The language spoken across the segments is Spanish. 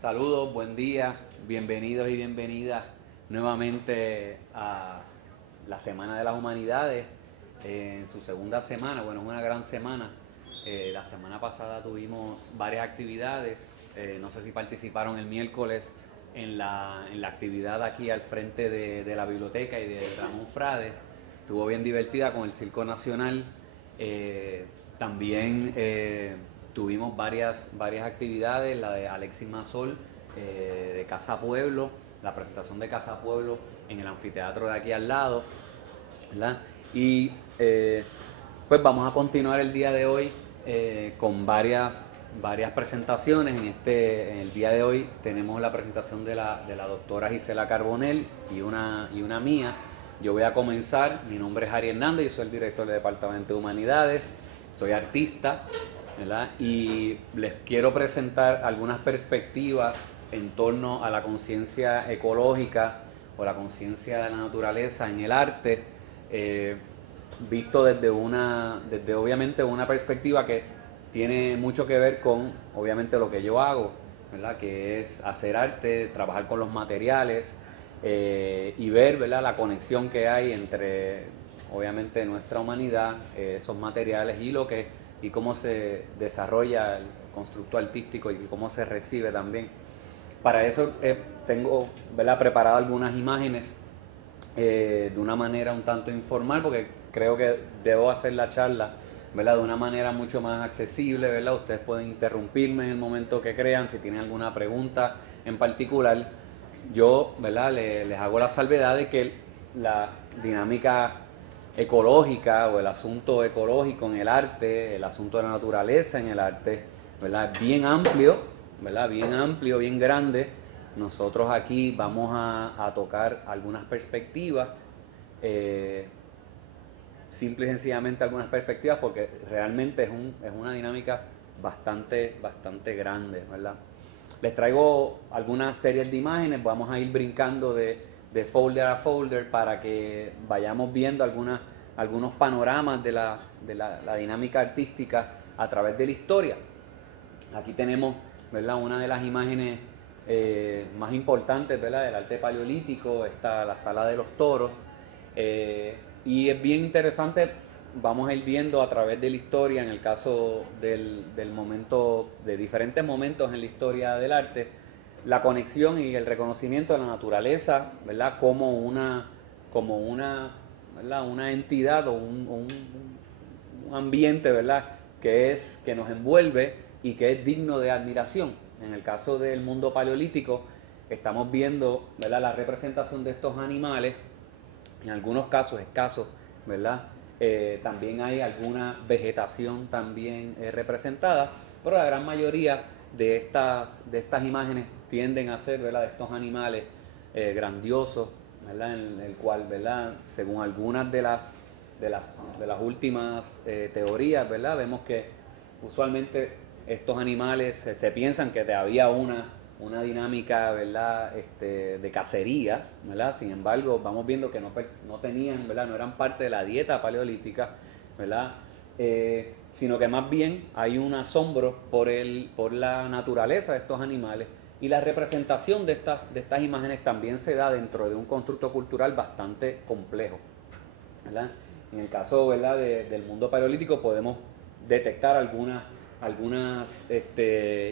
Saludos, buen día, bienvenidos y bienvenidas nuevamente a la Semana de las Humanidades, en su segunda semana. Bueno, es una gran semana. La semana pasada tuvimos varias actividades, no sé si participaron el miércoles en la actividad aquí al frente de la biblioteca y de Ramón Frade. Estuvo bien divertida con el Circo Nacional. También tuvimos varias actividades, la de Alexis Masol, de Casa Pueblo, la presentación de Casa Pueblo en el anfiteatro de aquí al lado, ¿verdad? Y pues vamos a continuar el día de hoy con varias presentaciones. En el día de hoy tenemos la presentación de la doctora Gisela Carbonell y una mía. Yo voy a comenzar. Mi nombre es Ari Hernández, yo soy el director del Departamento de Humanidades, soy artista, ¿verdad? Y les quiero presentar algunas perspectivas en torno a la conciencia ecológica o la conciencia de la naturaleza en el arte, visto desde obviamente una perspectiva que tiene mucho que ver con obviamente lo que yo hago, ¿verdad? Que es hacer arte, trabajar con los materiales, y ver, ¿verdad?, la conexión que hay entre obviamente nuestra humanidad, esos materiales y cómo se desarrolla el constructo artístico y cómo se recibe también. Para eso tengo, ¿verdad?, preparado algunas imágenes de una manera un tanto informal, porque creo que debo hacer la charla, ¿verdad?, de una manera mucho más accesible, ¿verdad? Ustedes pueden interrumpirme en el momento que crean, si tienen alguna pregunta en particular. Yo, ¿verdad?, les hago la salvedad de que la dinámica ecológica o el asunto ecológico en el arte, el asunto de la naturaleza en el arte, ¿verdad?, es bien amplio, ¿verdad?, bien amplio, bien grande. Nosotros aquí vamos a tocar algunas perspectivas, simple y sencillamente algunas perspectivas, porque realmente es una dinámica bastante grande, ¿verdad? Les traigo algunas series de imágenes, vamos a ir brincando de folder a folder para que vayamos viendo algunos panoramas de la dinámica artística a través de la historia. Aquí tenemos, ¿verdad?, una de las imágenes más importantes, ¿verdad?, del arte paleolítico. Está la Sala de los Toros, y es bien interesante. Vamos a ir viendo a través de la historia, en el caso del momento, de diferentes momentos en la historia del arte, la conexión y el reconocimiento de la naturaleza, ¿verdad?, como ¿verdad?, una entidad o un ambiente, ¿verdad?, que nos envuelve y que es digno de admiración. En el caso del mundo paleolítico estamos viendo, ¿verdad?, la representación de estos animales, en algunos casos escasos, ¿verdad? También hay alguna vegetación también representada, pero la gran mayoría de estas imágenes tienden a ser, ¿verdad?, de estos animales grandiosos, ¿verdad?, en el cual, ¿verdad?, según algunas de las últimas teorías, ¿verdad?, vemos que usualmente estos animales se piensan que había una dinámica, ¿verdad?, de cacería, ¿verdad? Sin embargo, vamos viendo que no tenían, ¿verdad?, no eran parte de la dieta paleolítica, ¿verdad? Sino que más bien hay un asombro por la naturaleza de estos animales, y la representación de estas imágenes también se da dentro de un constructo cultural bastante complejo, ¿verdad? En el caso, ¿verdad?, del mundo paleolítico podemos detectar algunas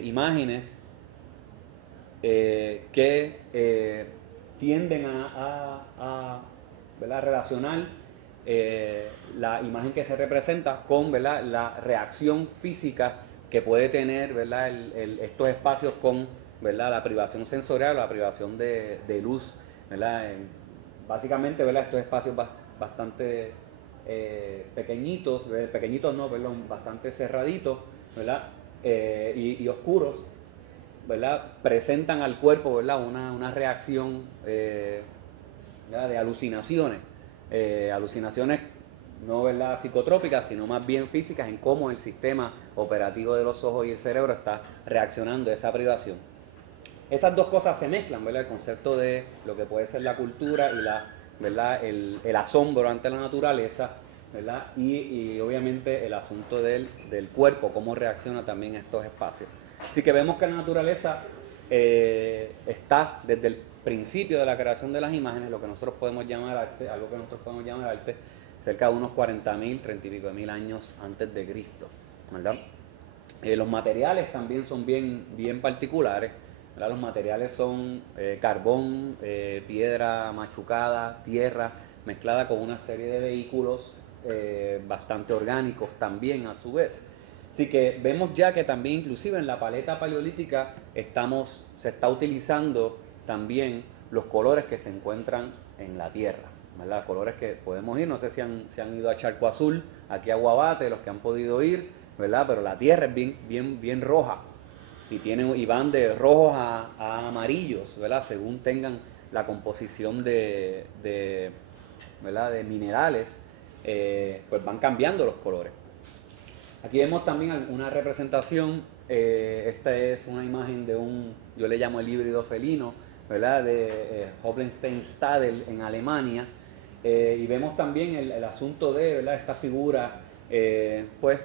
imágenes que tienden ¿verdad?, relacionar la imagen que se representa con, ¿verdad?, la reacción física que puede tener, ¿verdad?, estos espacios con, ¿verdad?, la privación sensorial, la privación de luz, ¿verdad? Básicamente, ¿verdad?, estos espacios bastante pequeñitos, pequeñitos no, perdón, bastante cerraditos, ¿verdad?, y oscuros, ¿verdad?, presentan al cuerpo, ¿verdad?, una reacción ¿verdad?, de alucinaciones, alucinaciones no, ¿verdad?, psicotrópicas, sino más bien físicas, en cómo el sistema operativo de los ojos y el cerebro está reaccionando a esa privación. Esas dos cosas se mezclan, ¿verdad?, el concepto de lo que puede ser la cultura y ¿verdad?, el asombro ante la naturaleza, ¿verdad?, y obviamente el asunto del cuerpo, cómo reacciona también a estos espacios. Así que vemos que la naturaleza está desde el principio de la creación de las imágenes, lo que nosotros podemos llamar arte, algo que nosotros podemos llamar arte, cerca de unos 40.000, 30 y pico de mil años antes de Cristo, ¿verdad? Los materiales también son bien particulares, ¿verdad? Los materiales son carbón, piedra machucada, tierra, mezclada con una serie de vehículos bastante orgánicos también a su vez. Así que vemos ya que también inclusive en la paleta paleolítica se está utilizando también los colores que se encuentran en la tierra, ¿verdad? Colores que podemos ir, no sé si han ido a Charco Azul, aquí a Guabate, los que han podido ir, ¿verdad? Pero la tierra es bien roja y van de rojos a amarillos, ¿verdad? Según tengan la composición ¿verdad? De minerales, pues van cambiando los colores. Aquí vemos también una representación, esta es una imagen de yo le llamo el híbrido felino, ¿verdad? De Hohenstein-Stadel en Alemania, y vemos también el asunto de, ¿verdad? Esta figura, pues,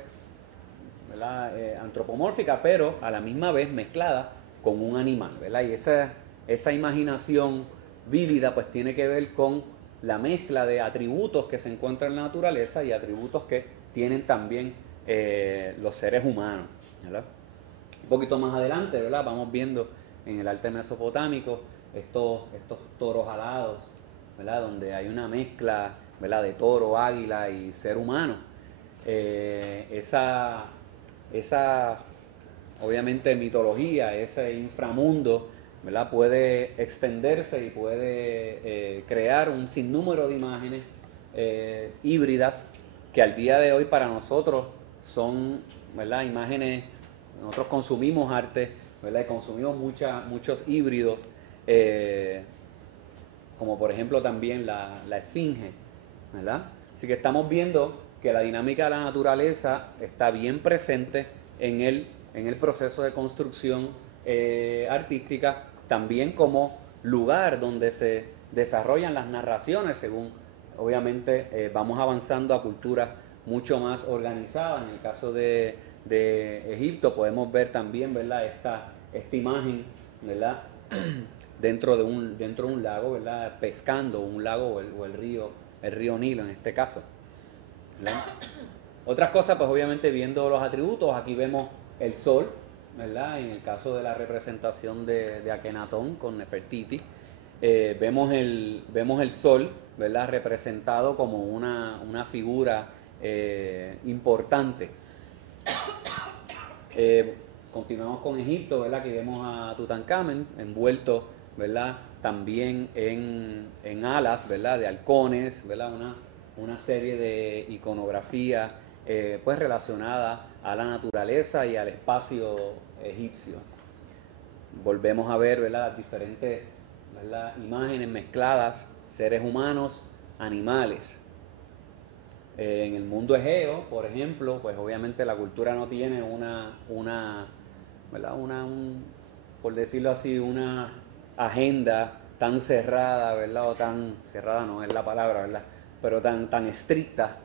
¿verdad? Antropomórfica, pero a la misma vez mezclada con un animal, ¿verdad? Y esa imaginación vívida pues tiene que ver con la mezcla de atributos que se encuentran en la naturaleza y atributos que tienen también los seres humanos, ¿verdad? Un poquito más adelante, ¿verdad? Vamos viendo en el arte mesopotámico estos toros alados, ¿verdad? Donde hay una mezcla, ¿verdad? De toro, águila y ser humano. Esa obviamente mitología, ese inframundo, ¿verdad? Puede extenderse y puede crear un sinnúmero de imágenes híbridas que al día de hoy para nosotros son, ¿verdad? Imágenes, nosotros consumimos arte, ¿verdad? Y consumimos muchos híbridos, como por ejemplo también la esfinge, ¿verdad? Así que estamos viendo que la dinámica de la naturaleza está bien presente en el proceso de construcción artística, también como lugar donde se desarrollan las narraciones, según obviamente vamos avanzando a culturas mucho más organizadas. En el caso de Egipto podemos ver también, ¿verdad? esta imagen, ¿verdad? dentro de un lago, ¿verdad? Pescando un lago o el río Nilo en este caso, ¿verdad? Otras cosas, pues obviamente viendo los atributos, aquí vemos el sol, ¿verdad? En el caso de la representación de Akenatón con Nefertiti, vemos el sol, ¿verdad? Representado como una figura importante. Continuamos con Egipto, ¿verdad? Aquí vemos a Tutankamen envuelto, ¿verdad? También en alas, ¿verdad? De halcones, ¿verdad? Una serie de iconografía pues relacionada a la naturaleza y al espacio egipcio. Volvemos a ver, ¿verdad? Diferentes, ¿verdad? Imágenes mezcladas, seres humanos, animales. En el mundo egeo, por ejemplo, pues obviamente la cultura no tiene ¿verdad? Por decirlo así, una agenda tan cerrada, ¿verdad? O tan cerrada no es la palabra, ¿verdad? Pero tan estricta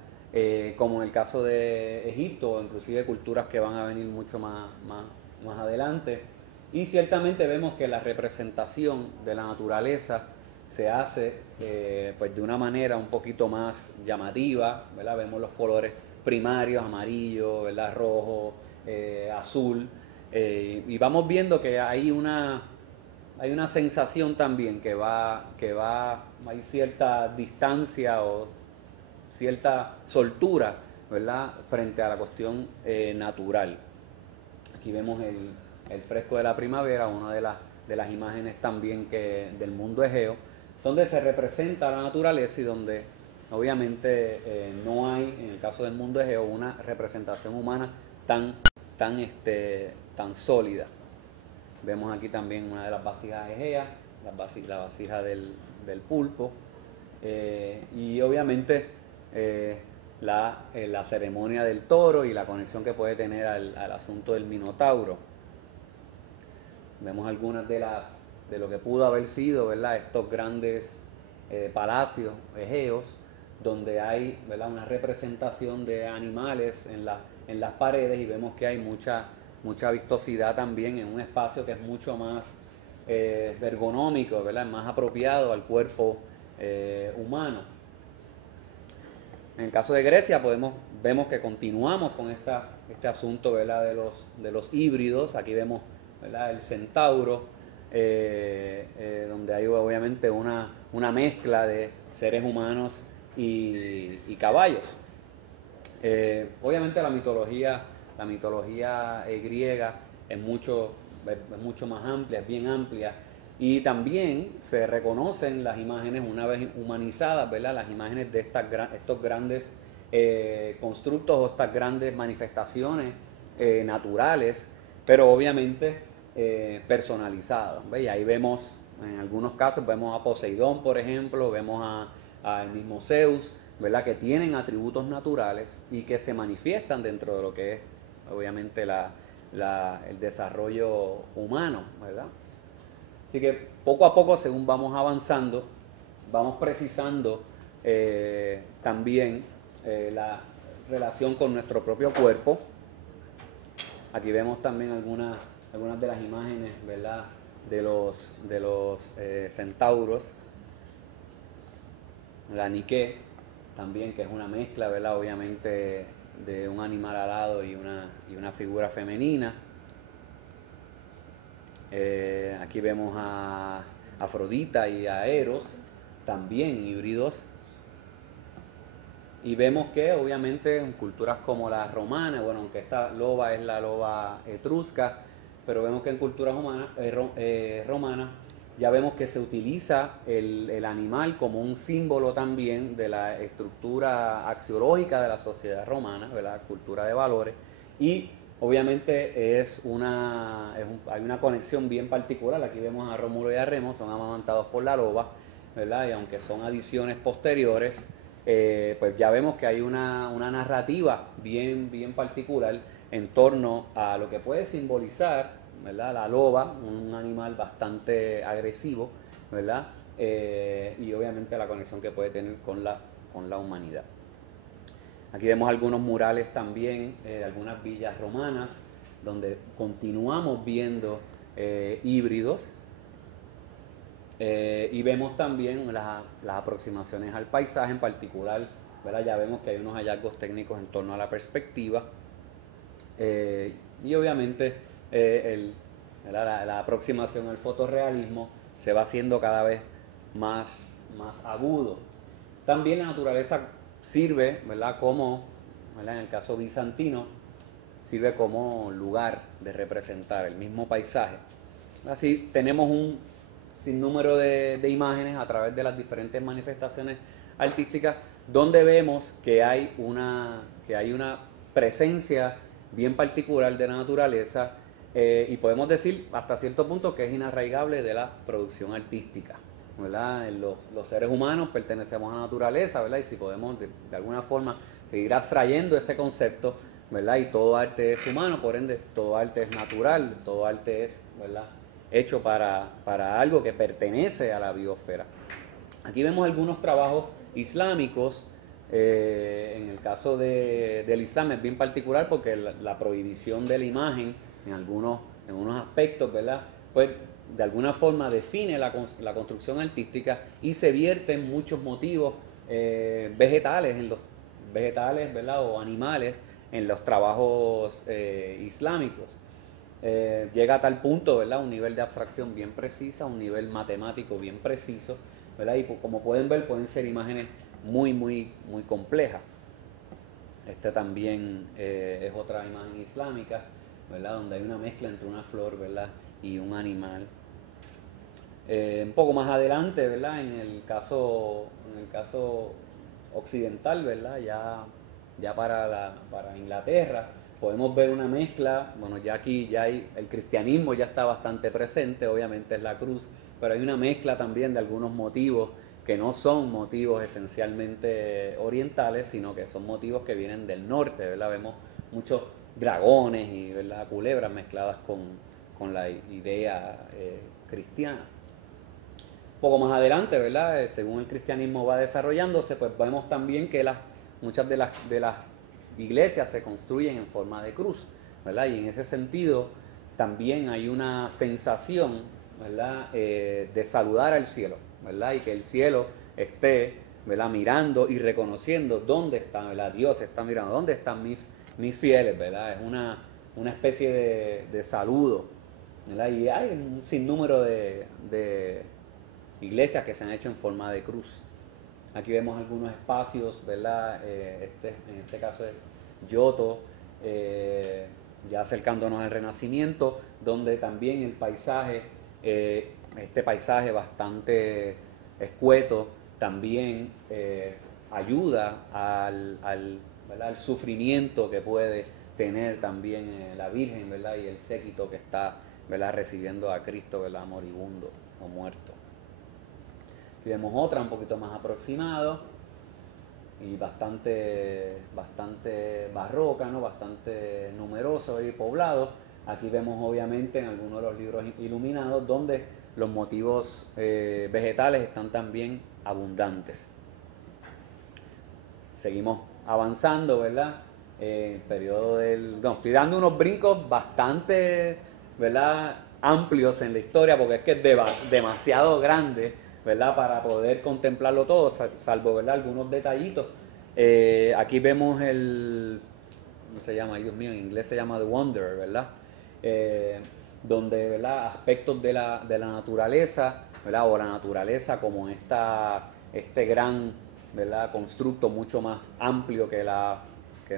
como en el caso de Egipto, o inclusive culturas que van a venir mucho más adelante. Y ciertamente vemos que la representación de la naturaleza se hace pues de una manera un poquito más llamativa, ¿verdad? Vemos los colores primarios, amarillo, ¿verdad? Rojo, azul, y vamos viendo que hay una sensación también que hay cierta distancia o cierta soltura, ¿verdad? Frente a la cuestión natural. Aquí vemos el fresco de la primavera, una de las imágenes también del mundo egeo, donde se representa la naturaleza y donde obviamente no hay, en el caso del mundo egeo, una representación humana tan sólida. Vemos aquí también una de las vasijas egeas, la vasija del pulpo, y obviamente la ceremonia del toro y la conexión que puede tener al asunto del minotauro. Vemos algunas de lo que pudo haber sido, ¿verdad? Estos grandes palacios egeos, donde hay, ¿verdad? Una representación de animales en las paredes, y vemos que hay mucha vistosidad también en un espacio que es mucho más ergonómico, ¿verdad? Es más apropiado al cuerpo humano. En el caso de Grecia vemos que continuamos con este asunto, ¿verdad? de los híbridos. Aquí vemos, ¿verdad? El centauro, donde hay obviamente una mezcla de seres humanos y caballos. Obviamente la mitología griega es mucho más amplia, es bien amplia, y también se reconocen las imágenes una vez humanizadas, ¿verdad? Las imágenes de estos grandes constructos o estas grandes manifestaciones naturales, pero obviamente personalizadas, ¿ves? Y ahí vemos, en algunos casos vemos a Poseidón, por ejemplo, vemos al mismo Zeus, ¿verdad? Que tienen atributos naturales y que se manifiestan dentro de lo que es obviamente el desarrollo humano, ¿verdad? Así que poco a poco, según vamos avanzando, vamos precisando también la relación con nuestro propio cuerpo. Aquí vemos también algunas de las imágenes, ¿verdad? de los centauros. La Nike también, que es una mezcla, ¿verdad? Obviamente de un animal alado y una figura femenina. Aquí vemos a Afrodita y a Eros, también híbridos. Y vemos que obviamente en culturas como la romana, bueno, aunque esta loba es la loba etrusca, pero vemos que en culturas romanas ya vemos que se utiliza el animal como un símbolo también de la estructura axiológica de la sociedad romana, de la cultura de valores, y obviamente hay una conexión bien particular. Aquí vemos a Rómulo y a Remo, son amamantados por la loba, ¿verdad? Y aunque son adiciones posteriores, pues ya vemos que hay una narrativa bien particular en torno a lo que puede simbolizar, ¿verdad? La loba, un animal bastante agresivo, ¿verdad? Y obviamente la conexión que puede tener con la humanidad. Aquí vemos algunos murales también de algunas villas romanas, donde continuamos viendo híbridos. Y vemos también las aproximaciones al paisaje en particular, ¿verdad? Ya vemos que hay unos hallazgos técnicos en torno a la perspectiva, y obviamente la aproximación al fotorrealismo se va haciendo cada vez más agudo. También la naturaleza sirve, ¿verdad? ¿verdad? En el caso bizantino, sirve como lugar de representar el mismo paisaje. Así tenemos un sinnúmero de imágenes a través de las diferentes manifestaciones artísticas, donde vemos que hay una presencia bien particular de la naturaleza, y podemos decir hasta cierto punto que es inarraigable de la producción artística, ¿verdad? Los seres humanos pertenecemos a la naturaleza, ¿verdad? Y si podemos de alguna forma seguir abstrayendo ese concepto, ¿verdad? Y todo arte es humano, por ende todo arte es natural, todo arte es, ¿verdad?, hecho para algo que pertenece a la biosfera. Aquí vemos algunos trabajos islámicos. En el caso del Islam es bien particular porque la prohibición de la imagen en algunos aspectos, ¿verdad?, pues de alguna forma define la construcción artística, y se vierten muchos motivos vegetales, ¿verdad?, o animales en los trabajos islámicos. Llega a tal punto, ¿verdad?, un nivel de abstracción bien precisa, un nivel matemático bien preciso, ¿verdad? Y como pueden ver, pueden ser imágenes muy complejas. Este también es otra imagen islámica, ¿verdad?, donde hay una mezcla entre una flor, ¿verdad?, y un animal. Un poco más adelante, ¿verdad?, en el caso occidental, ¿verdad?, ya para Inglaterra, podemos ver una mezcla. Bueno, ya aquí el cristianismo ya está bastante presente, obviamente es la cruz, pero hay una mezcla también de algunos motivos que no son motivos esencialmente orientales, sino que son motivos que vienen del norte, ¿verdad? Vemos muchos dragones y, ¿verdad?, culebras mezcladas con la idea cristiana. Un poco más adelante, ¿verdad?, según el cristianismo va desarrollándose, pues vemos también que muchas de las iglesias se construyen en forma de cruz, ¿verdad? Y en ese sentido también hay una sensación ¿verdad? De saludar al cielo, ¿verdad? Y que el cielo esté, ¿verdad? Mirando y reconociendo dónde está, ¿verdad? Dios está mirando dónde están mis fieles, ¿verdad? Es una especie de saludo, ¿verdad? Y hay un sinnúmero de iglesias que se han hecho en forma de cruz. Aquí vemos algunos espacios, ¿verdad? En este caso es Giotto, ya acercándonos al Renacimiento, donde también el paisaje, este paisaje bastante escueto, también ayuda ¿verdad? Al sufrimiento que puede tener también la Virgen, ¿verdad? Y el séquito que está, ¿verdad? Recibiendo a Cristo, ¿verdad? Moribundo o muerto. Aquí vemos otra un poquito más aproximado y bastante barroca, ¿no? Bastante numeroso y poblado. Aquí vemos obviamente en algunos de los libros iluminados donde los motivos vegetales están también abundantes. Seguimos avanzando, ¿verdad? El periodo no, estoy dando unos brincos bastante, ¿verdad? Amplios en la historia porque es que es demasiado grande, ¿verdad? Para poder contemplarlo todo, salvo, ¿verdad? Algunos detallitos. Aquí vemos ¿cómo se llama? Dios mío, en inglés se llama The Wanderer, ¿verdad? Donde, ¿verdad? Aspectos de la naturaleza, ¿verdad? O la naturaleza como este gran, ¿verdad? Constructo mucho más amplio que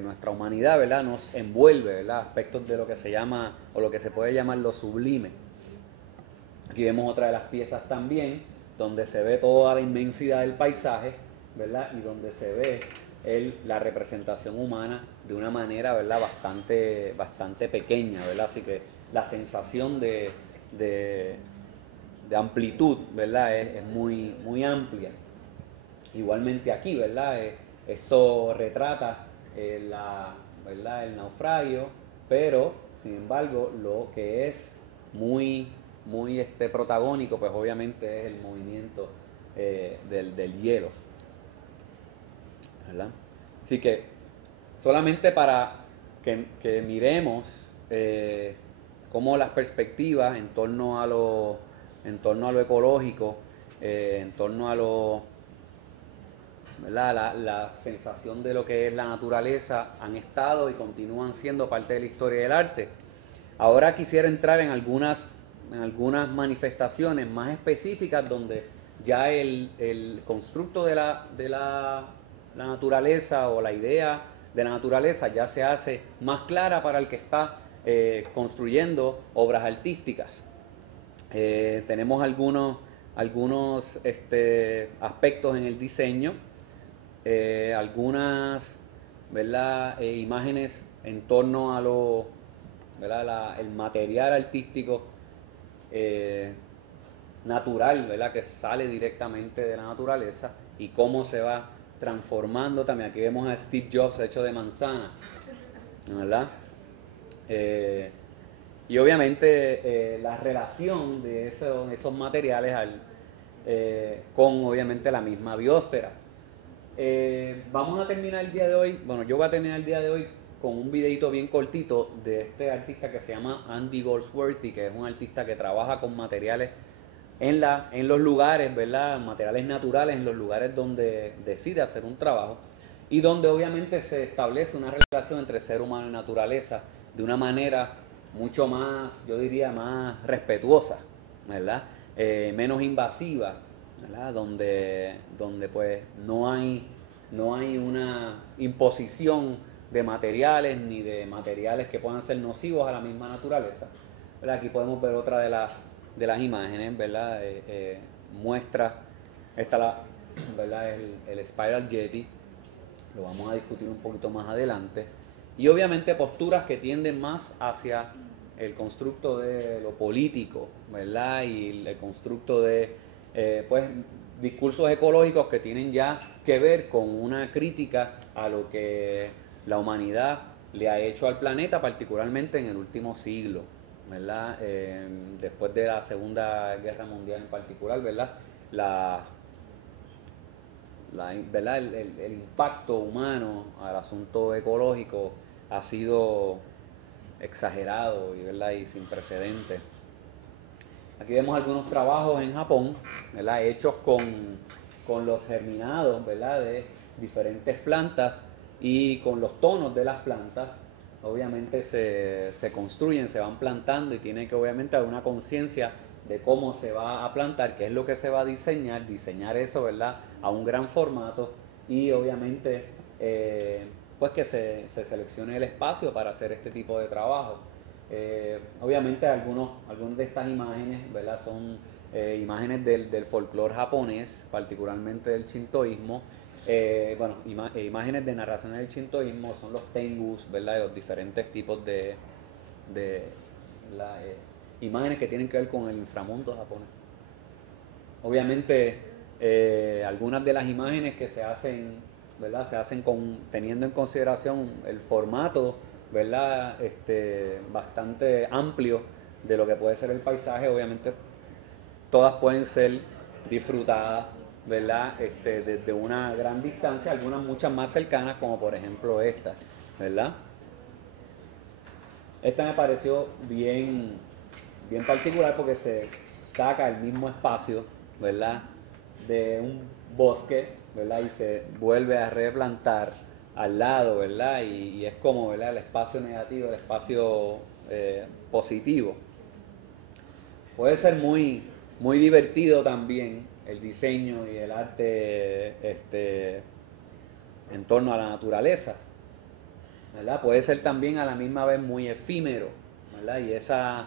nuestra humanidad, ¿verdad? Nos envuelve, ¿verdad? Aspectos de lo que se llama, o lo que se puede llamar lo sublime. Aquí vemos otra de las piezas también, donde se ve toda la inmensidad del paisaje, ¿verdad? Y donde se ve la representación humana de una manera, ¿verdad? Bastante pequeña, ¿verdad? Así que la sensación de amplitud, ¿verdad? Es muy amplia. Igualmente aquí, ¿verdad? Esto retrata ¿verdad? El naufragio, pero sin embargo lo que es muy protagónico, pues obviamente es el movimiento del hielo, ¿verdad? Así que solamente para que miremos cómo las perspectivas en torno a lo ecológico, en torno a ¿verdad? La sensación de lo que es la naturaleza han estado y continúan siendo parte de la historia del arte. Ahora quisiera entrar en algunas manifestaciones más específicas donde ya el constructo de la naturaleza o la idea de la naturaleza ya se hace más clara para el que está construyendo obras artísticas. Tenemos algunos aspectos en el diseño, algunas, ¿verdad? Imágenes en torno a ¿verdad? El material artístico natural, ¿verdad? Que sale directamente de la naturaleza y cómo se va transformando. También aquí vemos a Steve Jobs hecho de manzana, ¿verdad? Y obviamente la relación de esos materiales con obviamente la misma biosfera. Vamos a terminar el día de hoy, bueno, yo voy a terminar el día de hoy con un videito bien cortito de este artista que se llama Andy Goldsworthy, que es un artista que trabaja con materiales en los lugares, ¿verdad? Materiales naturales, en los lugares donde decide hacer un trabajo y donde obviamente se establece una relación entre ser humano y naturaleza de una manera mucho más, yo diría, más respetuosa, ¿verdad? Menos invasiva, ¿verdad? Donde pues no hay una imposición de materiales ni de materiales que puedan ser nocivos a la misma naturaleza, ¿verdad? Aquí podemos ver otra de las imágenes, ¿verdad? Muestra, ¿verdad? El Spiral Yeti, lo vamos a discutir un poquito más adelante, y obviamente posturas que tienden más hacia el constructo de lo político, ¿verdad? Y el constructo de pues discursos ecológicos que tienen ya que ver con una crítica a lo que la humanidad le ha hecho al planeta, particularmente en el último siglo, ¿verdad? Después de la Segunda Guerra Mundial en particular, ¿verdad? ¿Verdad? El impacto humano al asunto ecológico ha sido exagerado y, ¿verdad? Y sin precedentes. Aquí vemos algunos trabajos en Japón, ¿verdad? Hechos con los germinados, ¿verdad? De diferentes plantas y con los tonos de las plantas. Obviamente se construyen, se van plantando y tiene que obviamente haber una conciencia de cómo se va a plantar, qué es lo que se va a diseñar eso, ¿verdad? A un gran formato y obviamente pues que se seleccione el espacio para hacer este tipo de trabajo. Obviamente algunas de estas imágenes, ¿verdad? Son imágenes del folclore japonés, particularmente del shintoísmo. Imágenes de narración del shintoísmo son los tengus, ¿verdad? De los diferentes tipos de imágenes que tienen que ver con el inframundo japonés. Obviamente, algunas de las imágenes que se hacen, ¿verdad? Se hacen teniendo en consideración el formato, ¿verdad? Bastante amplio de lo que puede ser el paisaje. Obviamente, todas pueden ser disfrutadas, ¿verdad? Desde una gran distancia, algunas muchas más cercanas, como por ejemplo esta, ¿verdad? Esta me pareció bien particular porque se saca el mismo espacio, ¿verdad? De un bosque, ¿verdad? Y se vuelve a replantar al lado, ¿verdad? Y es como, ¿verdad? El espacio negativo, el espacio positivo. Puede ser muy divertido también el diseño y el arte en torno a la naturaleza, ¿verdad? Puede ser también a la misma vez muy efímero, ¿verdad? Y esa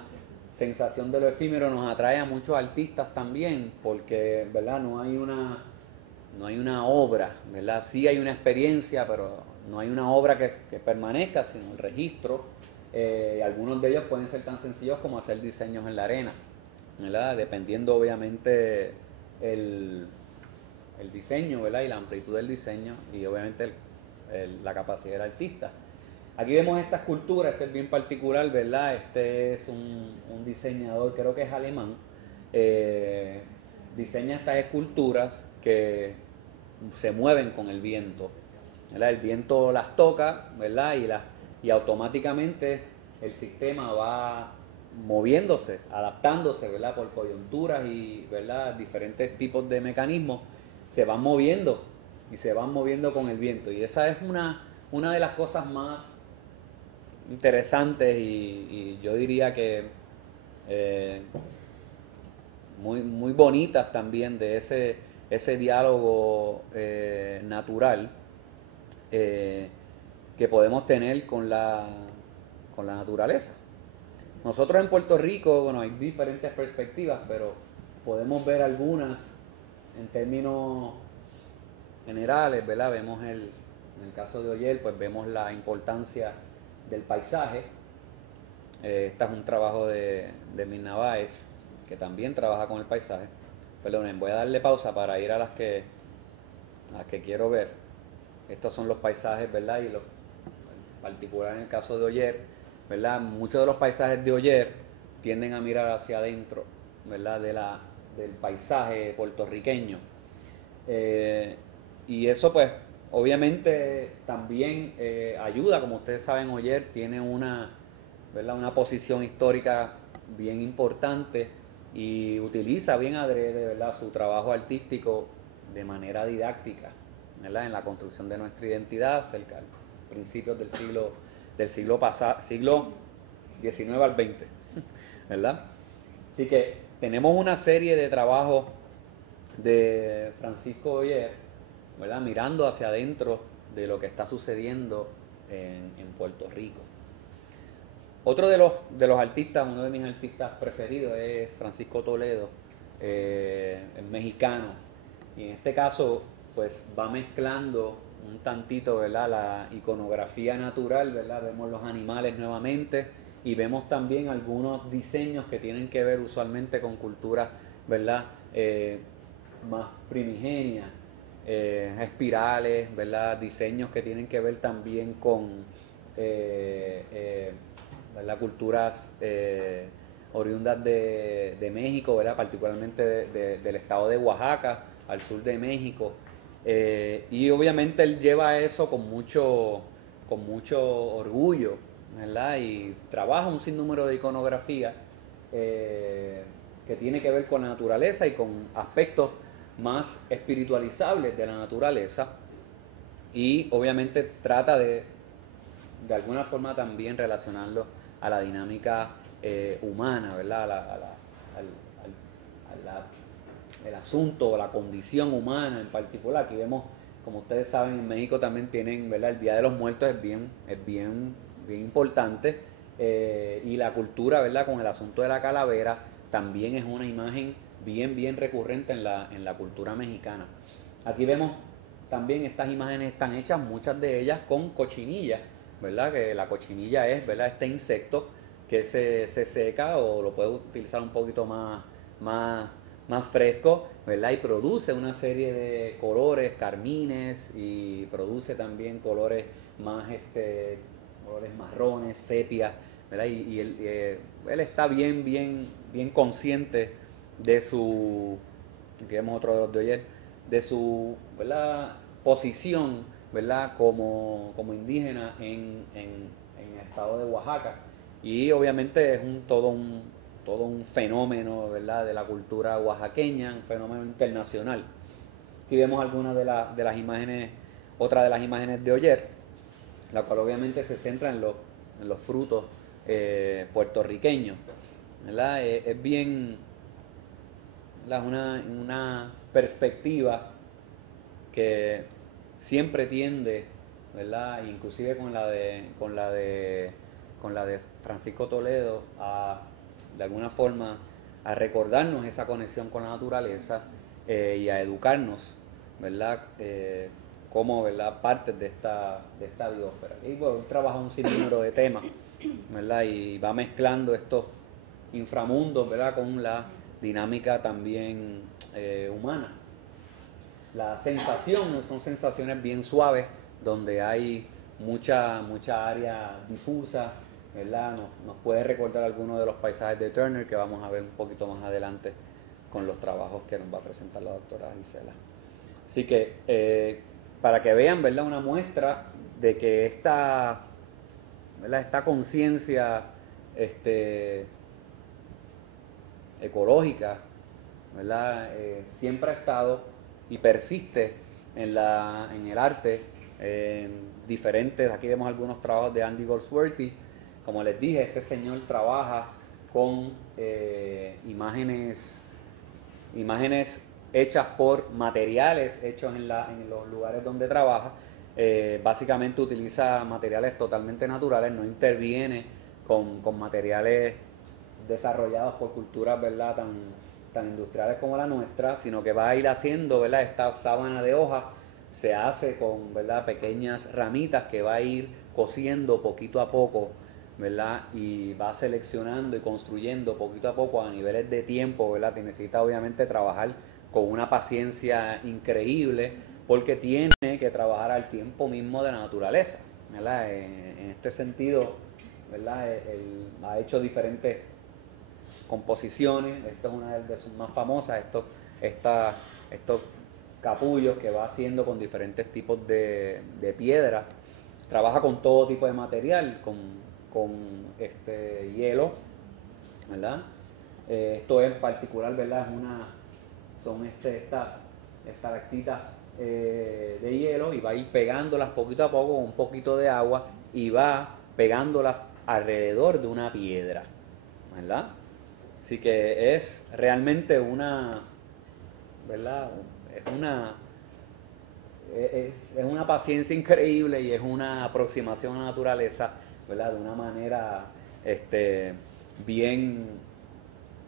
sensación de lo efímero nos atrae a muchos artistas también, porque, ¿verdad? No hay una obra, ¿verdad? Sí hay una experiencia, pero no hay una obra que permanezca, sino el registro. Algunos de ellos pueden ser tan sencillos como hacer diseños en la arena, ¿verdad? Dependiendo obviamente el diseño, ¿verdad? Y la amplitud del diseño y obviamente la capacidad del artista. Aquí vemos esta escultura, este es bien particular, ¿verdad? Este es un diseñador, creo que es alemán, diseña estas esculturas que se mueven con el viento, ¿verdad? El viento las toca, ¿verdad? Y automáticamente el sistema va moviéndose, adaptándose, ¿verdad? Por coyunturas y, ¿verdad? Diferentes tipos de mecanismos se van moviendo y se van moviendo con el viento. Y esa es una de las cosas más interesantes y yo diría que muy bonitas también de ese diálogo natural que podemos tener con la naturaleza. Nosotros en Puerto Rico, bueno, hay diferentes perspectivas, pero podemos ver algunas en términos generales, ¿verdad? Vemos en el caso de Oyer, pues vemos la importancia del paisaje. Este es un trabajo de Mirna Báez, que también trabaja con el paisaje. Perdonen, voy a darle pausa para ir a las que quiero ver. Estos son los paisajes, ¿verdad? Y en particular en el caso de Oyer, ¿verdad? Muchos de los paisajes de Oyer tienden a mirar hacia adentro, ¿verdad? Del paisaje puertorriqueño. Y eso pues obviamente también ayuda, como ustedes saben, Oyer tiene ¿verdad? Una posición histórica bien importante y utiliza bien adrede, ¿verdad? Su trabajo artístico de manera didáctica, ¿verdad? En la construcción de nuestra identidad cerca de principios del siglo pasado, siglo XIX al XX, ¿verdad? Así que tenemos una serie de trabajos de Francisco Oyer, ¿verdad? Mirando hacia adentro de lo que está sucediendo en Puerto Rico. Otro de los artistas, uno de mis artistas preferidos es Francisco Toledo, es mexicano, y en este caso pues va mezclando un tantito, ¿verdad? La iconografía natural, ¿verdad? Vemos los animales nuevamente y vemos también algunos diseños que tienen que ver usualmente con culturas, ¿verdad? Más primigenias, espirales, ¿verdad? Diseños que tienen que ver también con ¿verdad? Culturas oriundas de México, ¿verdad? Particularmente del estado de Oaxaca, al sur de México. Y obviamente él lleva eso con mucho orgullo, ¿verdad? Y trabaja un sinnúmero de iconografía que que tiene que ver con la naturaleza y con aspectos más espiritualizables de la naturaleza, y obviamente trata de alguna forma también relacionarlo a la dinámica humana, ¿verdad? El asunto o la condición humana en particular. Aquí vemos, como ustedes saben, en México también tienen, ¿verdad? El Día de los Muertos es bien importante, y la cultura, ¿verdad? Con el asunto de la calavera también es una imagen bien recurrente en la cultura mexicana. Aquí vemos también estas imágenes están hechas, muchas de ellas con cochinilla, ¿verdad? Que la cochinilla es, ¿verdad? Este insecto que se seca o lo puede utilizar un poquito más fresco, ¿verdad? Y produce una serie de colores, carmines, y produce también colores colores marrones, sepia, ¿verdad? Y él está bien consciente de su, aquí vemos otro de los de ayer, de su, ¿verdad? Posición, ¿verdad? Como indígena en el estado de Oaxaca. Y obviamente es todo un fenómeno, ¿verdad? De la cultura oaxaqueña, un fenómeno internacional. Aquí vemos algunas de las imágenes, otra de las imágenes de Oyer, la cual obviamente se centra en los frutos puertorriqueños, ¿verdad? Es bien, ¿verdad? Una perspectiva que siempre tiende, ¿verdad? Inclusive con la de Francisco Toledo, de alguna forma a recordarnos esa conexión con la naturaleza, y a educarnos, ¿verdad? Como, ¿verdad? Partes de esta biosfera. Y bueno, trabaja un sinnúmero de temas, ¿verdad? Y va mezclando estos inframundos, ¿verdad? Con la dinámica también humana. La sensación son sensaciones bien suaves, donde hay mucha área difusa, ¿verdad? Nos puede recordar algunos de los paisajes de Turner, que vamos a ver un poquito más adelante con los trabajos que nos va a presentar la doctora Gisela. Así que, para que vean, ¿verdad? Una muestra de que ¿verdad? Esta conciencia ecológica, ¿verdad? Siempre ha estado y persiste en el arte, en diferentes, aquí vemos algunos trabajos de Andy Goldsworthy. Como les dije, este señor trabaja con imágenes hechas por materiales hechos en los lugares donde trabaja. Básicamente utiliza materiales totalmente naturales, no interviene con materiales desarrollados por culturas, ¿verdad? tan industriales como la nuestra, sino que va a ir haciendo, ¿verdad? Esta sábana de hoja se hace con, ¿verdad? Pequeñas ramitas que va a ir cosiendo poquito a poco, ¿verdad? Y va seleccionando y construyendo poquito a poco a niveles de tiempo, ¿verdad? Que necesita obviamente trabajar con una paciencia increíble, porque tiene que trabajar al tiempo mismo de la naturaleza, ¿verdad? En este sentido, ¿verdad? Él ha hecho diferentes composiciones. Esta es una de sus más famosas, estos capullos que va haciendo con diferentes tipos de piedra. Trabaja con todo tipo de material, con hielo, ¿verdad? Esto en particular, ¿verdad? Son estas estalactitas de hielo, y va a ir pegándolas poquito a poco con un poquito de agua, y va pegándolas alrededor de una piedra, ¿verdad? Así que es realmente ¿verdad? Es una paciencia increíble, y es una aproximación a la naturaleza, ¿verdad? De una manera bien,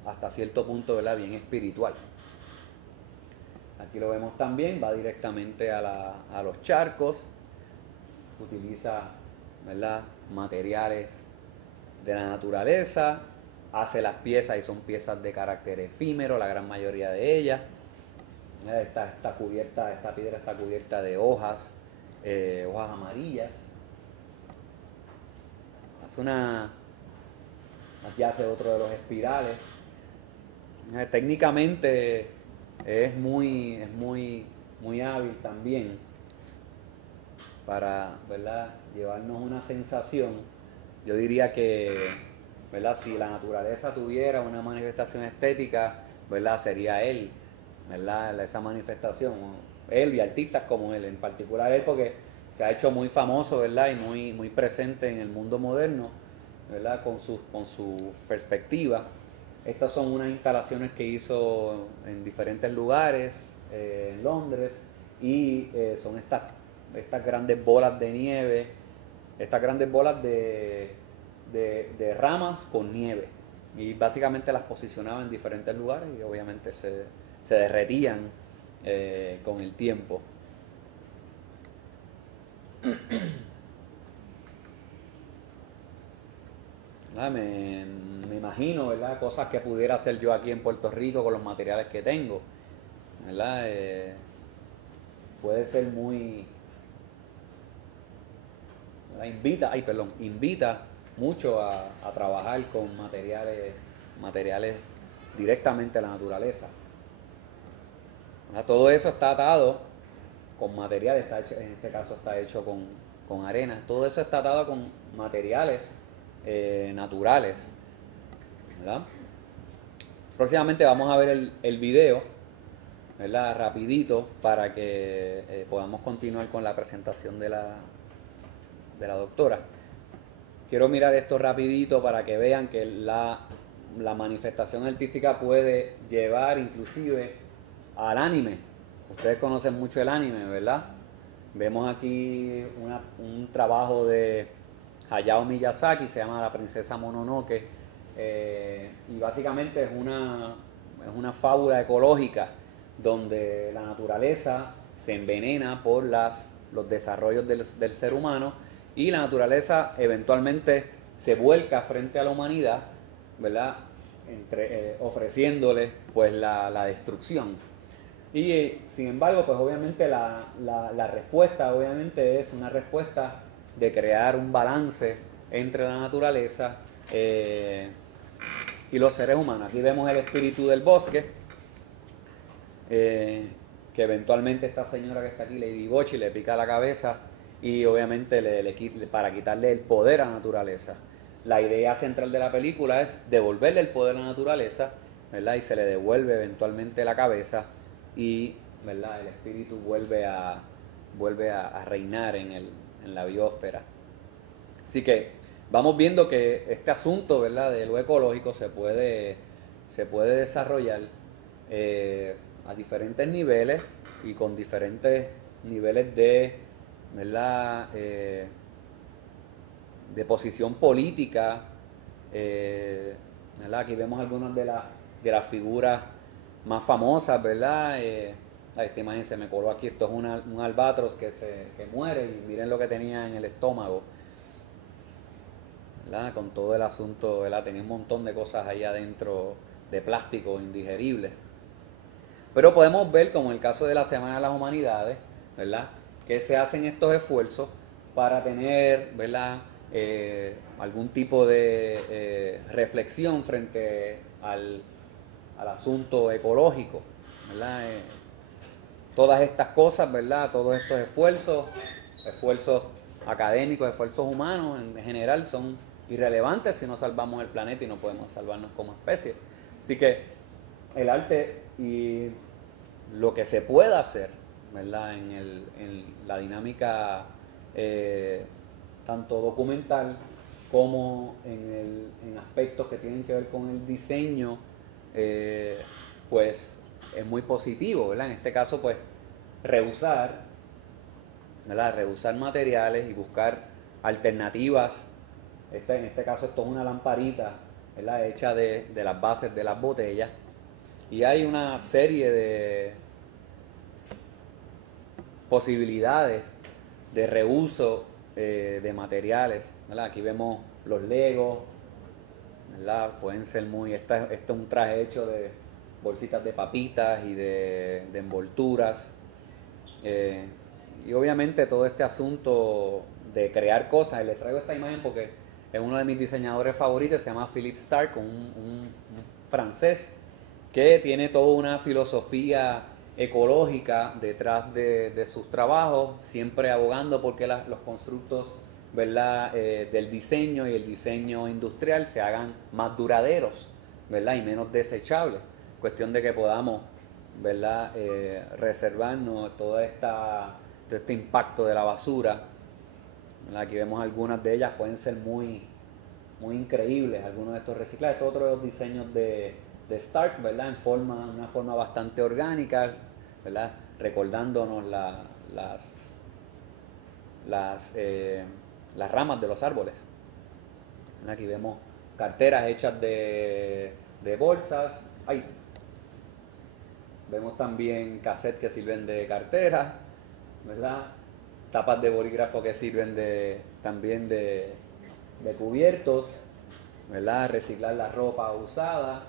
hasta cierto punto, ¿verdad? Bien espiritual. Aquí lo vemos también, va directamente a los charcos, utiliza, ¿verdad? Materiales de la naturaleza, hace las piezas, y son piezas de carácter efímero, la gran mayoría de ellas. Esta piedra está cubierta de hojas amarillas. Aquí hace otro de los espirales. Técnicamente es muy hábil también para, ¿verdad? Llevarnos una sensación. Yo diría que, ¿verdad? Si la naturaleza tuviera una manifestación estética, ¿verdad? Sería él, ¿verdad? Esa manifestación, él y artistas como él, en particular él porque se ha hecho muy famoso, ¿verdad? Y muy presente en el mundo moderno, ¿verdad? Con su perspectiva. Estas son unas instalaciones que hizo en diferentes lugares, en Londres, y son estas grandes bolas de nieve, estas grandes bolas de ramas con nieve. Y básicamente las posicionaba en diferentes lugares y obviamente se derretían con el tiempo. Me imagino, ¿verdad? Cosas que pudiera hacer yo aquí en Puerto Rico con los materiales que tengo, ¿verdad? Puede ser muy... ¿verdad? Invita mucho a trabajar con materiales directamente a la naturaleza. ¿Verdad? Todo eso está atado con materiales, en este caso está hecho con arena, todo eso está atado con materiales naturales, ¿verdad? Próximamente vamos a ver el video, ¿verdad? Rapidito para que podamos continuar con la presentación de la doctora. Quiero mirar esto rapidito para que vean que la manifestación artística puede llevar inclusive al anime. Ustedes conocen mucho el anime, ¿verdad? Vemos aquí un trabajo de Hayao Miyazaki, se llama La princesa Mononoke, y básicamente es una fábula ecológica donde la naturaleza se envenena por los desarrollos del ser humano y la naturaleza eventualmente se vuelca frente a la humanidad, ¿verdad? Ofreciéndole pues la destrucción. Y sin embargo, pues obviamente la respuesta obviamente es una respuesta de crear un balance entre la naturaleza y los seres humanos. Aquí vemos el espíritu del bosque, que eventualmente esta señora que está aquí, Lady Bochi, le pica la cabeza y obviamente para quitarle el poder a la naturaleza. La idea central de la película es devolverle el poder a la naturaleza, ¿verdad? Y se le devuelve eventualmente la cabeza y, ¿verdad? El espíritu vuelve a reinar en la biosfera. Así que vamos viendo que este asunto, ¿verdad? De lo ecológico se puede desarrollar a diferentes niveles y con diferentes niveles de, ¿verdad? De posición política, ¿verdad? Aquí vemos algunas de las figuras más famosas, ¿verdad? Esta imagen se me coló aquí, esto es un albatros que muere y miren lo que tenía en el estómago, ¿verdad? Con todo el asunto, ¿verdad? Tenía un montón de cosas ahí adentro de plástico indigeribles. Pero podemos ver, como en el caso de la Semana de las Humanidades, ¿verdad? Que se hacen estos esfuerzos para tener, ¿verdad? Algún tipo de reflexión frente al asunto ecológico, ¿verdad? Todas estas cosas, ¿verdad? Todos estos esfuerzos académicos, esfuerzos humanos en general son irrelevantes si no salvamos el planeta y no podemos salvarnos como especie. Así que el arte y lo que se pueda hacer, ¿verdad? En la dinámica tanto documental como en aspectos que tienen que ver con el diseño, pues es muy positivo, ¿verdad? En este caso, pues rehusar, ¿verdad? Rehusar materiales y buscar alternativas. En este caso esto es una lamparita, ¿verdad? Hecha de las bases de las botellas. Y hay una serie de posibilidades de reuso de materiales, ¿verdad? Aquí vemos los Legos, ¿verdad? Pueden ser este es un traje hecho de bolsitas de papitas y de envolturas. Y obviamente todo este asunto de crear cosas, y les traigo esta imagen porque es uno de mis diseñadores favoritos, se llama Philippe Starck, un francés que tiene toda una filosofía ecológica detrás de sus trabajos, siempre abogando porque los constructos ¿verdad? Del diseño y el diseño industrial se hagan más duraderos, ¿verdad? Y menos desechables. Cuestión de que podamos, ¿verdad? Reservarnos todo este impacto de la basura. ¿Verdad? Aquí vemos algunas de ellas, pueden ser muy increíbles, algunos de estos reciclajes. Estos otros diseños de Stark, ¿verdad? Una forma bastante orgánica, ¿verdad? Recordándonos las ramas de los árboles. Aquí vemos carteras hechas de bolsas. Vemos también cassettes que sirven de carteras, ¿verdad? Tapas de bolígrafo que sirven también de cubiertos, ¿verdad? Reciclar la ropa usada.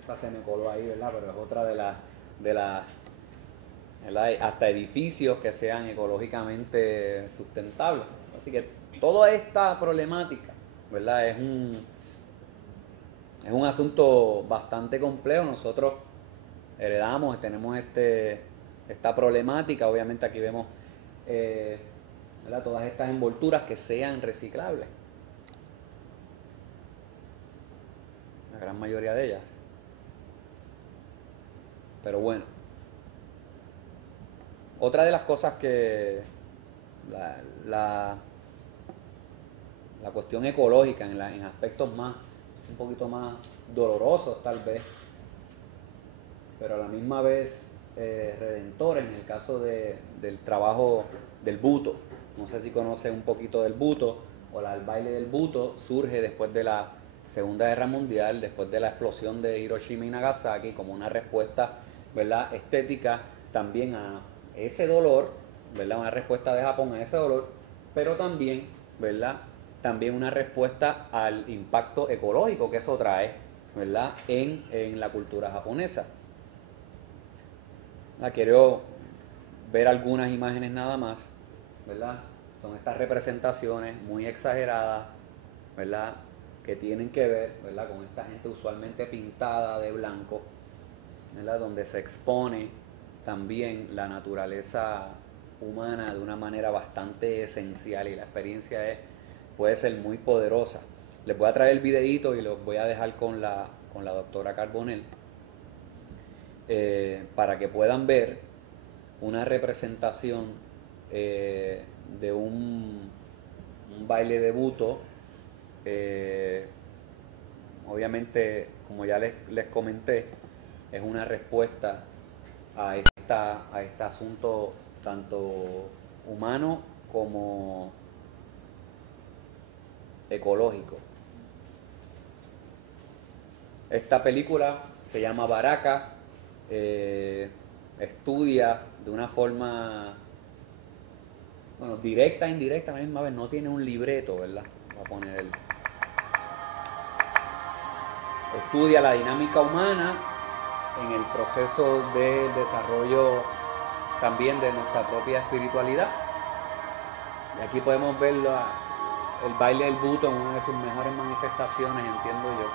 Esta se me coló ahí, ¿verdad? Pero es otra de las ¿verdad? Hasta edificios que sean ecológicamente sustentables. Así que toda esta problemática, ¿verdad? Es un asunto bastante complejo. Nosotros heredamos, tenemos esta problemática. Obviamente aquí vemos ¿verdad? Todas estas envolturas que sean reciclables. La gran mayoría de ellas. Pero bueno. Otra de las cosas que la cuestión ecológica en aspectos un poquito más dolorosos tal vez, pero a la misma vez redentores, en el caso del trabajo del buto. No sé si conoces un poquito del buto, el baile del buto surge después de la Segunda Guerra Mundial, después de la explosión de Hiroshima y Nagasaki, como una respuesta, ¿verdad? Estética también a ese dolor, ¿verdad? Una respuesta de Japón a ese dolor, pero también, ¿verdad? También una respuesta al impacto ecológico que eso trae, ¿verdad? En la cultura japonesa. Quiero ver algunas imágenes nada más, ¿verdad? Son estas representaciones muy exageradas, ¿verdad? Que tienen que ver, ¿verdad? Con esta gente usualmente pintada de blanco, ¿verdad? Donde se expone también la naturaleza humana de una manera bastante esencial, y la experiencia puede ser muy poderosa. Les voy a traer el videíto y los voy a dejar con la doctora Carbonell para que puedan ver una representación de un baile de buto. Obviamente, como ya les comenté, es una respuesta a este asunto tanto humano como ecológico. Esta película se llama Baraka. Estudia de una forma, bueno, directa e indirecta a la misma vez, no tiene un libreto, ¿verdad? Voy a poner estudia la dinámica humana en el proceso de desarrollo también de nuestra propia espiritualidad. Y aquí podemos ver el baile del buto en una de sus mejores manifestaciones, entiendo yo.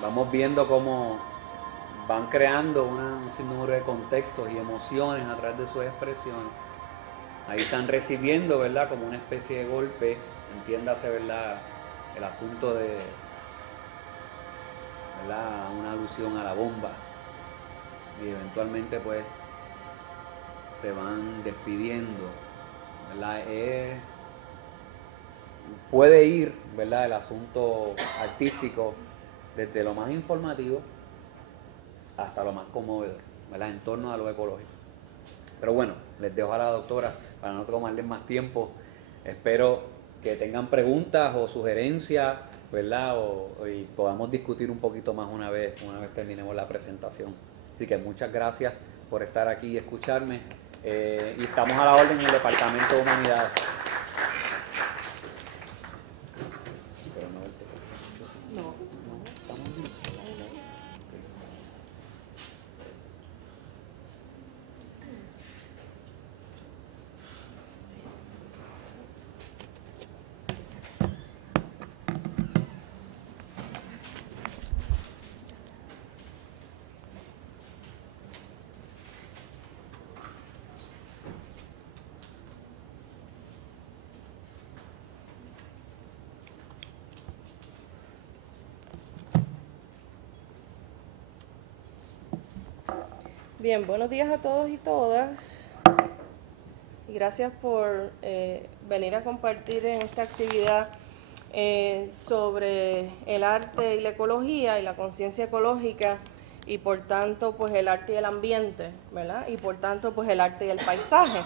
Vamos viendo cómo van creando un sinnúmero de contextos y emociones a través de sus expresiones. Ahí están recibiendo, ¿verdad? Como una especie de golpe, entiéndase, ¿verdad? El asunto de, ¿verdad? Una alusión a la bomba. Y eventualmente, pues, se van despidiendo, ¿verdad? Puede ir, ¿verdad? El asunto artístico desde lo más informativo hasta lo más conmovedor, ¿verdad? En torno a lo ecológico. Pero bueno, les dejo a la doctora para no tomarles más tiempo. Espero que tengan preguntas o sugerencias, ¿verdad? Y podamos discutir un poquito más una vez terminemos la presentación. Así que muchas gracias por estar aquí y escucharme. Y estamos a la orden en el Departamento de Humanidades. Bien, buenos días a todos y todas. Y gracias por venir a compartir en esta actividad sobre el arte y la ecología y la conciencia ecológica y por tanto pues el arte y el ambiente, ¿verdad? Y por tanto pues el arte y el paisaje.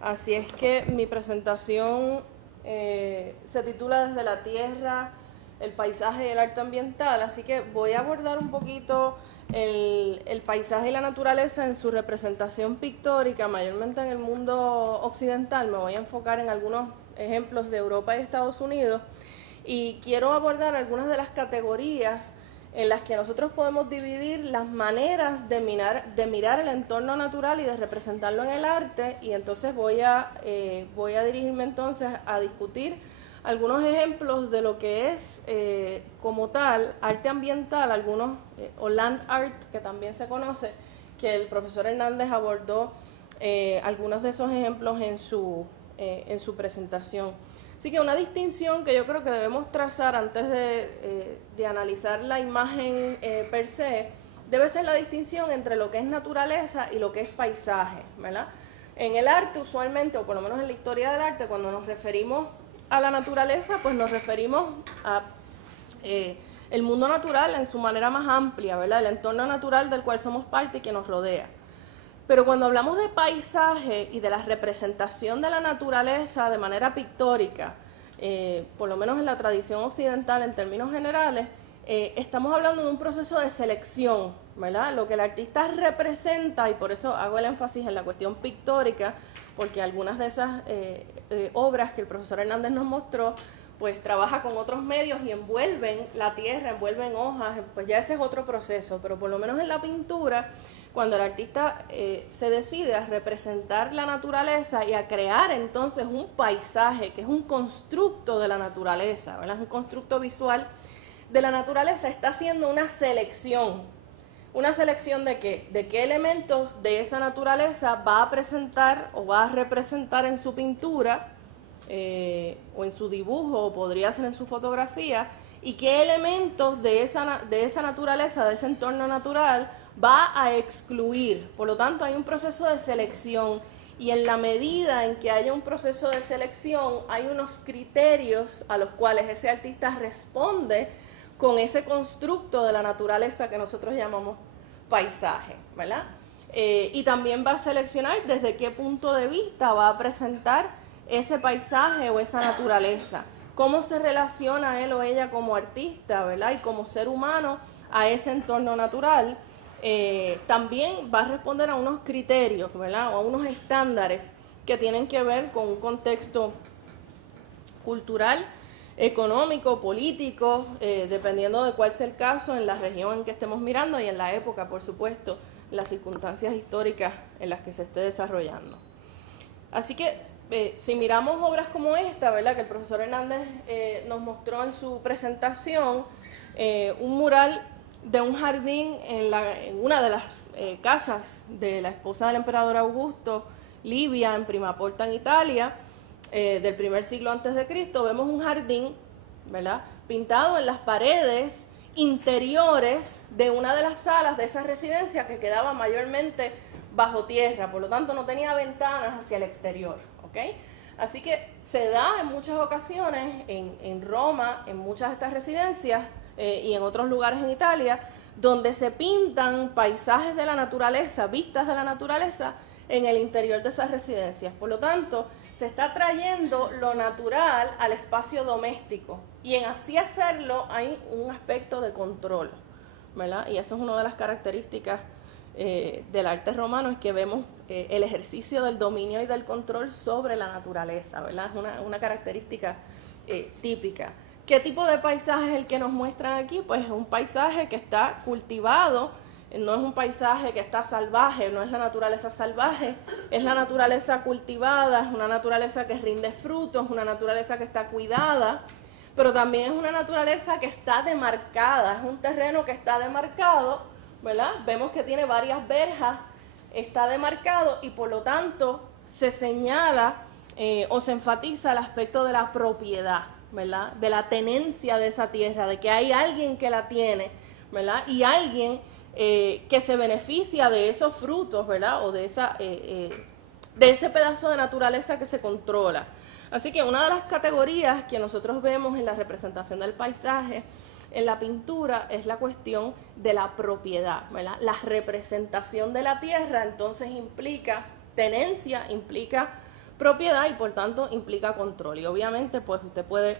Así es que mi presentación se titula Desde la Tierra, el paisaje y el arte ambiental, así que voy a abordar un poquito el paisaje y la naturaleza en su representación pictórica, mayormente en el mundo occidental. Me voy a enfocar en algunos ejemplos de Europa y Estados Unidos y quiero abordar algunas de las categorías en las que nosotros podemos dividir las maneras de mirar el entorno natural y de representarlo en el arte, y entonces voy a dirigirme entonces a discutir algunos ejemplos de lo que es como tal arte ambiental, algunos o land art, que también se conoce, que el profesor Hernández abordó algunos de esos ejemplos en su presentación. Así que una distinción que yo creo que debemos trazar antes de analizar la imagen per se, debe ser la distinción entre lo que es naturaleza y lo que es paisaje, ¿verdad? En el arte usualmente, o por lo menos en la historia del arte, cuando nos referimos a la naturaleza, pues nos referimos a el mundo natural en su manera más amplia, ¿verdad? El entorno natural del cual somos parte y que nos rodea. Pero cuando hablamos de paisaje y de la representación de la naturaleza de manera pictórica, por lo menos en la tradición occidental en términos generales, estamos hablando de un proceso de selección, ¿verdad? Lo que el artista representa, y por eso hago el énfasis en la cuestión pictórica, porque algunas de esas obras que el profesor Hernández nos mostró, pues trabaja con otros medios y envuelven la tierra, envuelven hojas, pues ya ese es otro proceso, pero por lo menos en la pintura, cuando el artista se decide a representar la naturaleza y a crear entonces un paisaje, que es un constructo de la naturaleza, ¿verdad? Es un constructo visual de la naturaleza, está haciendo una selección. ¿Una selección de qué? De qué elementos de esa naturaleza va a presentar o va a representar en su pintura o en su dibujo, o podría ser en su fotografía, y qué elementos de esa naturaleza, de ese entorno natural, va a excluir. Por lo tanto, hay un proceso de selección, y en la medida en que haya un proceso de selección, hay unos criterios a los cuales ese artista responde con ese constructo de la naturaleza que nosotros llamamos paisaje, ¿verdad? Y también va a seleccionar desde qué punto de vista va a presentar ese paisaje o esa naturaleza, cómo se relaciona él o ella como artista, ¿verdad? Y como ser humano a ese entorno natural. También va a responder a unos criterios, ¿verdad? O a unos estándares que tienen que ver con un contexto cultural, económico, político, dependiendo de cuál sea el caso, en la región en que estemos mirando y en la época, por supuesto, las circunstancias históricas en las que se esté desarrollando. Así que si miramos obras como esta, ¿verdad?, que el profesor Hernández nos mostró en su presentación, un mural de un jardín en una de las casas de la esposa del emperador Augusto, Livia, en Primaporta, en Italia, del primer siglo antes de Cristo, vemos un jardín, ¿verdad?, pintado en las paredes interiores de una de las salas de esa residencia que quedaba mayormente bajo tierra, por lo tanto no tenía ventanas hacia el exterior, ¿ok? Así que se da en muchas ocasiones en Roma, en muchas de estas residencias y en otros lugares en Italia, donde se pintan paisajes de la naturaleza, vistas de la naturaleza en el interior de esas residencias. Por lo tanto, se está trayendo lo natural al espacio doméstico, y en así hacerlo hay un aspecto de control, ¿verdad? Y eso es una de las características del arte romano, es que vemos el ejercicio del dominio y del control sobre la naturaleza, ¿verdad? Es una característica típica. ¿Qué tipo de paisaje es el que nos muestran aquí? Pues es un paisaje que está cultivado, no es un paisaje que está salvaje, no es la naturaleza salvaje, es la naturaleza cultivada, es una naturaleza que rinde frutos, es una naturaleza que está cuidada, pero también es una naturaleza que está demarcada, es un terreno que está demarcado, ¿verdad? Vemos que tiene varias verjas, está demarcado, y por lo tanto se señala o se enfatiza el aspecto de la propiedad, ¿verdad? De la tenencia de esa tierra, de que hay alguien que la tiene, ¿verdad? Y alguien que se beneficia de esos frutos, ¿verdad? O de ese pedazo de naturaleza que se controla. Así que una de las categorías que nosotros vemos en la representación del paisaje, en la pintura, es la cuestión de la propiedad, ¿verdad? La representación de la tierra entonces implica tenencia, implica propiedad y por tanto implica control. Y obviamente pues usted puede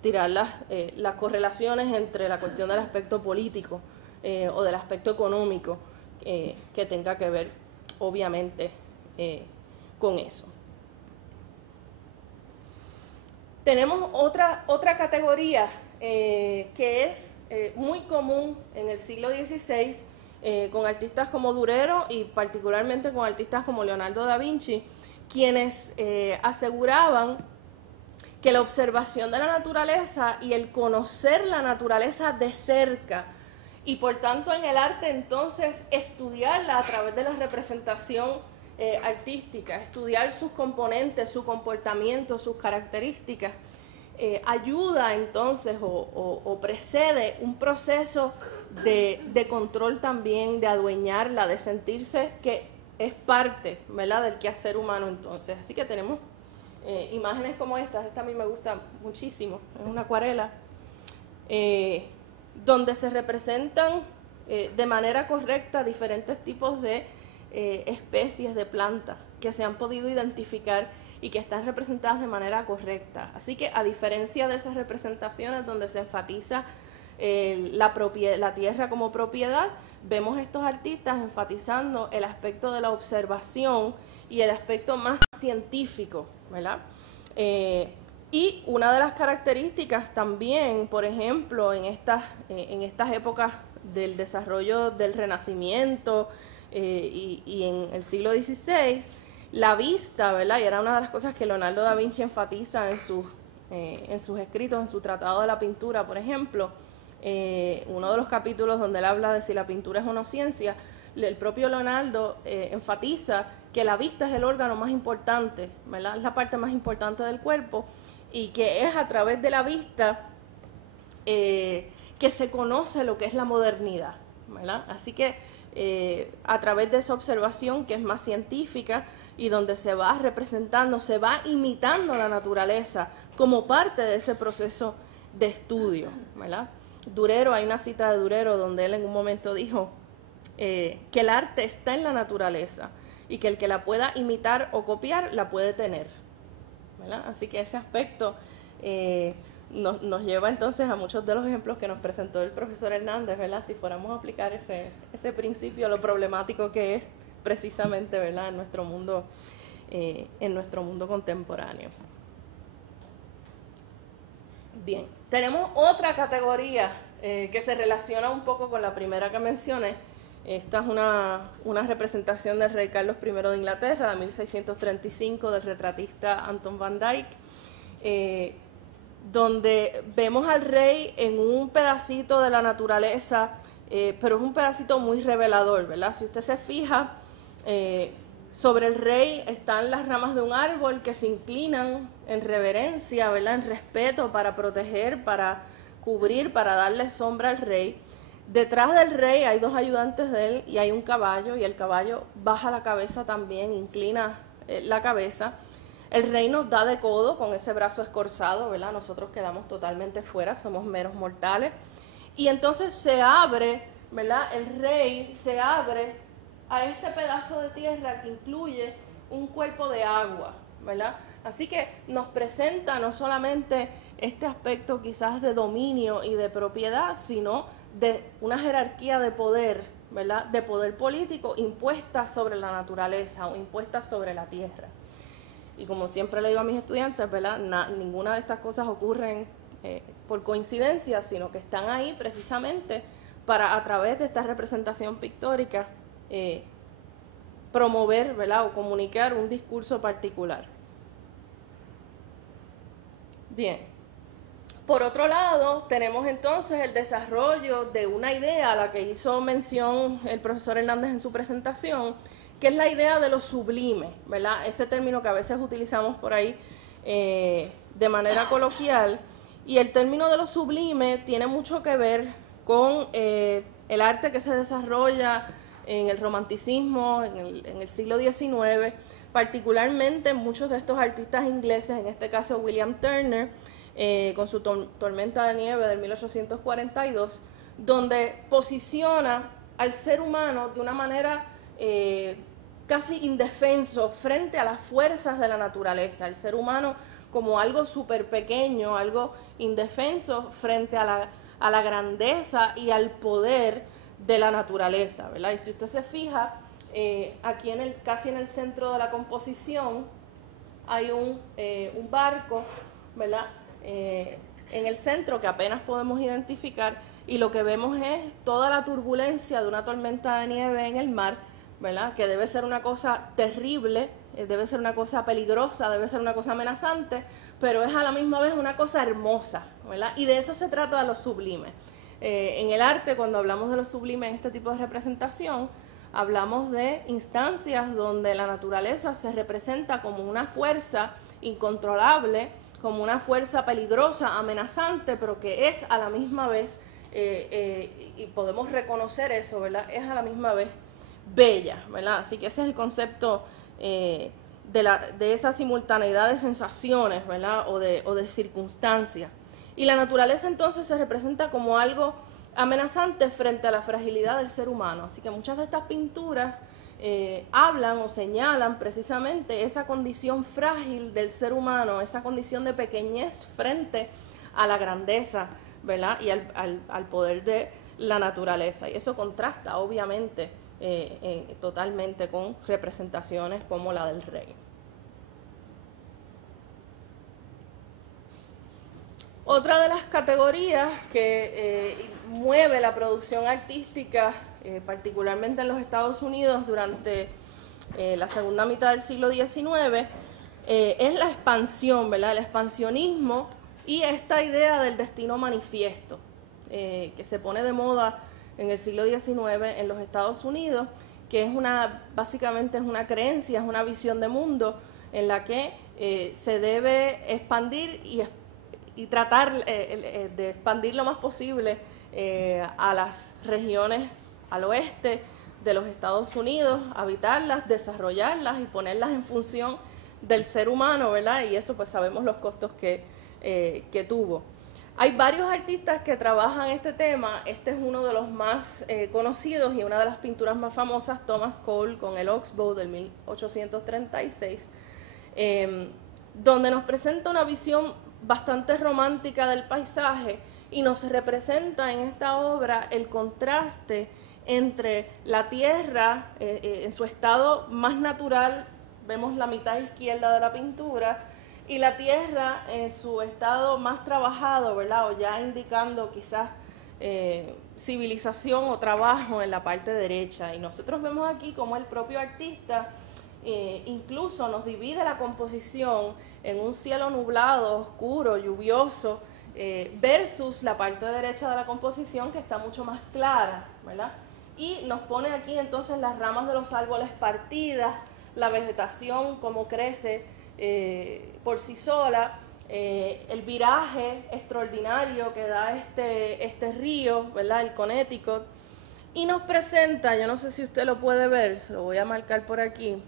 tirar las correlaciones entre la cuestión del aspecto político o del aspecto económico que tenga que ver obviamente con eso. Tenemos otra categoría que es muy común en el siglo XVI con artistas como Durero y particularmente con artistas como Leonardo da Vinci, quienes aseguraban que la observación de la naturaleza y el conocer la naturaleza de cerca y por tanto en el arte entonces estudiarla a través de la representación artística, estudiar sus componentes, su comportamiento, sus características, ayuda entonces o precede un proceso de control también, de adueñarla, de sentirse que es parte, ¿verdad?, del quehacer humano entonces. Así que tenemos imágenes como esta a mí me gusta muchísimo, es una acuarela, donde se representan de manera correcta diferentes tipos de especies de plantas que se han podido identificar y que están representadas de manera correcta. Así que a diferencia de esas representaciones donde se enfatiza la tierra como propiedad, vemos estos artistas enfatizando el aspecto de la observación y el aspecto más científico, ¿verdad? Y una de las características también, por ejemplo, en estas épocas del desarrollo del Renacimiento y en el siglo XVI, la vista, ¿verdad? Y era una de las cosas que Leonardo da Vinci enfatiza en sus escritos, en su Tratado de la Pintura, por ejemplo, uno de los capítulos donde él habla de si la pintura es una ciencia, el propio Leonardo enfatiza que la vista es el órgano más importante, ¿verdad? Es la parte más importante del cuerpo y que es a través de la vista que se conoce lo que es la modernidad, ¿verdad? Así que a través de esa observación que es más científica y donde se va representando, se va imitando la naturaleza como parte de ese proceso de estudio, ¿verdad? Durero, hay una cita de Durero donde él en un momento dijo que el arte está en la naturaleza y que el que la pueda imitar o copiar la puede tener, ¿verdad? Así que ese aspecto nos lleva entonces a muchos de los ejemplos que nos presentó el profesor Hernández, ¿verdad? Si fuéramos a aplicar ese principio, lo problemático que es precisamente, ¿verdad?, en nuestro mundo contemporáneo. Bien, tenemos otra categoría que se relaciona un poco con la primera que mencioné. Esta es una representación del rey Carlos I de Inglaterra, de 1635, del retratista Anton van Dyck, donde vemos al rey en un pedacito de la naturaleza, pero es un pedacito muy revelador, ¿verdad? Si usted se fija, sobre el rey están las ramas de un árbol que se inclinan en reverencia, ¿verdad?, en respeto, para proteger, para cubrir, para darle sombra al rey. Detrás del rey hay dos ayudantes de él y hay un caballo, y el caballo baja la cabeza también, inclina la cabeza. El rey nos da de codo con ese brazo escorzado, ¿verdad? Nosotros quedamos totalmente fuera, somos meros mortales. Y entonces se abre, ¿verdad? El rey se abre a este pedazo de tierra que incluye un cuerpo de agua, ¿verdad? Así que nos presenta no solamente este aspecto quizás de dominio y de propiedad, sino de una jerarquía de poder, ¿verdad?, de poder político impuesta sobre la naturaleza o impuesta sobre la tierra. Y como siempre le digo a mis estudiantes, ¿verdad?, ninguna de estas cosas ocurren por coincidencia, sino que están ahí precisamente para, a través de esta representación pictórica, promover, ¿verdad?, o comunicar un discurso particular. Bien. Por otro lado, tenemos entonces el desarrollo de una idea a la que hizo mención el profesor Hernández en su presentación, que es la idea de lo sublime, ¿verdad? Ese término que a veces utilizamos por ahí de manera coloquial. Y el término de lo sublime tiene mucho que ver con el arte que se desarrolla en el romanticismo, en el siglo XIX, particularmente muchos de estos artistas ingleses, en este caso William Turner, con su Tormenta de Nieve del 1842, donde posiciona al ser humano de una manera casi indefenso frente a las fuerzas de la naturaleza, el ser humano como algo súper pequeño, algo indefenso frente a la grandeza y al poder de la naturaleza, ¿verdad? Y si usted se fija, aquí casi en el centro de la composición hay un barco, ¿verdad? En el centro que apenas podemos identificar, y lo que vemos es toda la turbulencia de una tormenta de nieve en el mar, ¿verdad? Que debe ser una cosa terrible, debe ser una cosa peligrosa, debe ser una cosa amenazante, pero es a la misma vez una cosa hermosa, ¿verdad? Y de eso se trata de lo sublime. En el arte, cuando hablamos de lo sublime en este tipo de representación, hablamos de instancias donde la naturaleza se representa como una fuerza incontrolable, como una fuerza peligrosa, amenazante, pero que es a la misma vez, y podemos reconocer eso, ¿verdad? Es a la misma vez bella, ¿verdad? Así que ese es el concepto de esa simultaneidad de sensaciones, ¿verdad? O de circunstancias. Y la naturaleza entonces se representa como algo amenazante frente a la fragilidad del ser humano. Así que muchas de estas pinturas hablan o señalan precisamente esa condición frágil del ser humano, esa condición de pequeñez frente a la grandeza, ¿verdad? Y al poder de la naturaleza. Y eso contrasta, obviamente, totalmente con representaciones como la del rey. Otra de las categorías que mueve la producción artística, particularmente en los Estados Unidos durante la segunda mitad del siglo XIX, es la expansión, ¿verdad? El expansionismo y esta idea del destino manifiesto, que se pone de moda en el siglo XIX en los Estados Unidos, que es básicamente es una creencia, es una visión de mundo en la que se debe expandir y tratar de expandir lo más posible a las regiones al oeste de los Estados Unidos, habitarlas, desarrollarlas y ponerlas en función del ser humano, ¿verdad? Y eso pues sabemos los costos que tuvo. Hay varios artistas que trabajan este tema. Este es uno de los más conocidos y una de las pinturas más famosas, Thomas Cole con el Oxbow del 1836, donde nos presenta una visión bastante romántica del paisaje y nos representa en esta obra el contraste entre la tierra en su estado más natural, vemos la mitad izquierda de la pintura, y la tierra en su estado más trabajado, ¿verdad? O ya indicando quizás civilización o trabajo en la parte derecha. Y nosotros vemos aquí como el propio artista incluso nos divide la composición en un cielo nublado, oscuro, lluvioso, versus la parte derecha de la composición que está mucho más clara, ¿verdad? Y nos pone aquí entonces las ramas de los árboles partidas, la vegetación como crece por sí sola, el viraje extraordinario que da este río, ¿verdad? El Connecticut, y nos presenta, yo no sé si usted lo puede ver, se lo voy a marcar por aquí,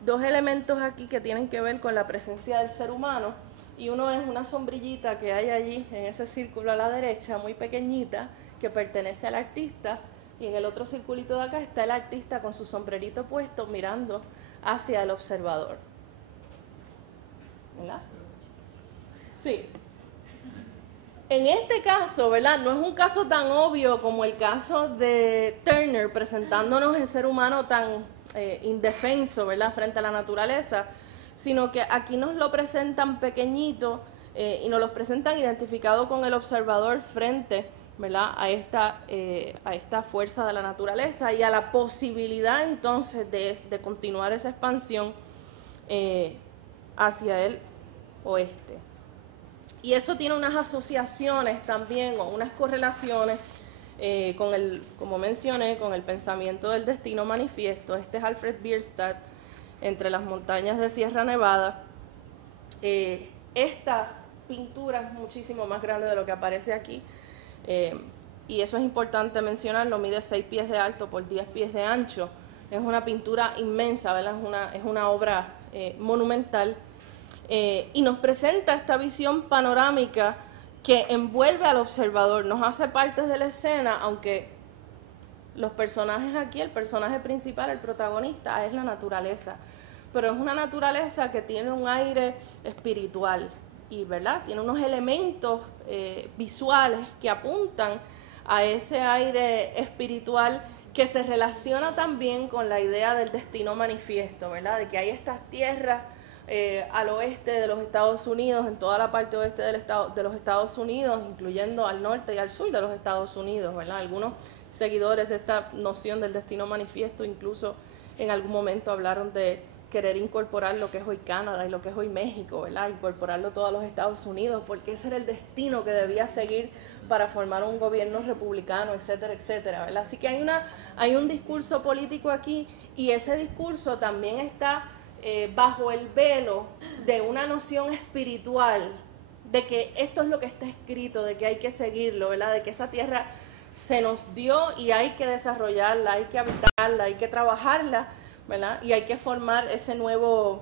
dos elementos aquí que tienen que ver con la presencia del ser humano, y uno es una sombrillita que hay allí en ese círculo a la derecha, muy pequeñita, que pertenece al artista, y en el otro circulito de acá está el artista con su sombrerito puesto mirando hacia el observador. ¿Verdad? Sí. En este caso, ¿verdad? No es un caso tan obvio como el caso de Turner presentándonos el ser humano tan indefenso, ¿verdad? Frente a la naturaleza, sino que aquí nos lo presentan pequeñito y nos lo presentan identificado con el observador frente, ¿verdad? A esta fuerza de la naturaleza y a la posibilidad entonces de continuar esa expansión hacia el oeste. Y eso tiene unas asociaciones también o unas correlaciones como mencioné, con el pensamiento del destino manifiesto. Este es Alfred Bierstadt, Entre las montañas de Sierra Nevada. Esta pintura es muchísimo más grande de lo que aparece aquí. y eso es importante mencionarlo, mide 6 pies de alto por 10 pies de ancho. Es una pintura inmensa, ¿verdad? Es una obra monumental, y nos presenta esta visión panorámica que envuelve al observador, nos hace partes de la escena, aunque los personajes aquí, el personaje principal, el protagonista, es la naturaleza, pero es una naturaleza que tiene un aire espiritual, y ¿verdad? Tiene unos elementos visuales que apuntan a ese aire espiritual, que se relaciona también con la idea del destino manifiesto, ¿verdad? De que hay estas tierras al oeste de los Estados Unidos, en toda la parte oeste de los Estados Unidos, incluyendo al norte y al sur de los Estados Unidos, ¿verdad? Algunos seguidores de esta noción del destino manifiesto incluso en algún momento hablaron de querer incorporar lo que es hoy Canadá y lo que es hoy México, ¿verdad? Incorporarlo todo a los Estados Unidos, porque ese era el destino que debía seguir para formar un gobierno republicano, etcétera, etcétera, ¿verdad? Así que hay un discurso político aquí, y ese discurso también está bajo el velo de una noción espiritual, de que esto es lo que está escrito, de que hay que seguirlo, ¿verdad? De que esa tierra se nos dio y hay que desarrollarla, hay que habitarla, hay que trabajarla, ¿verdad? Y hay que formar esa nueva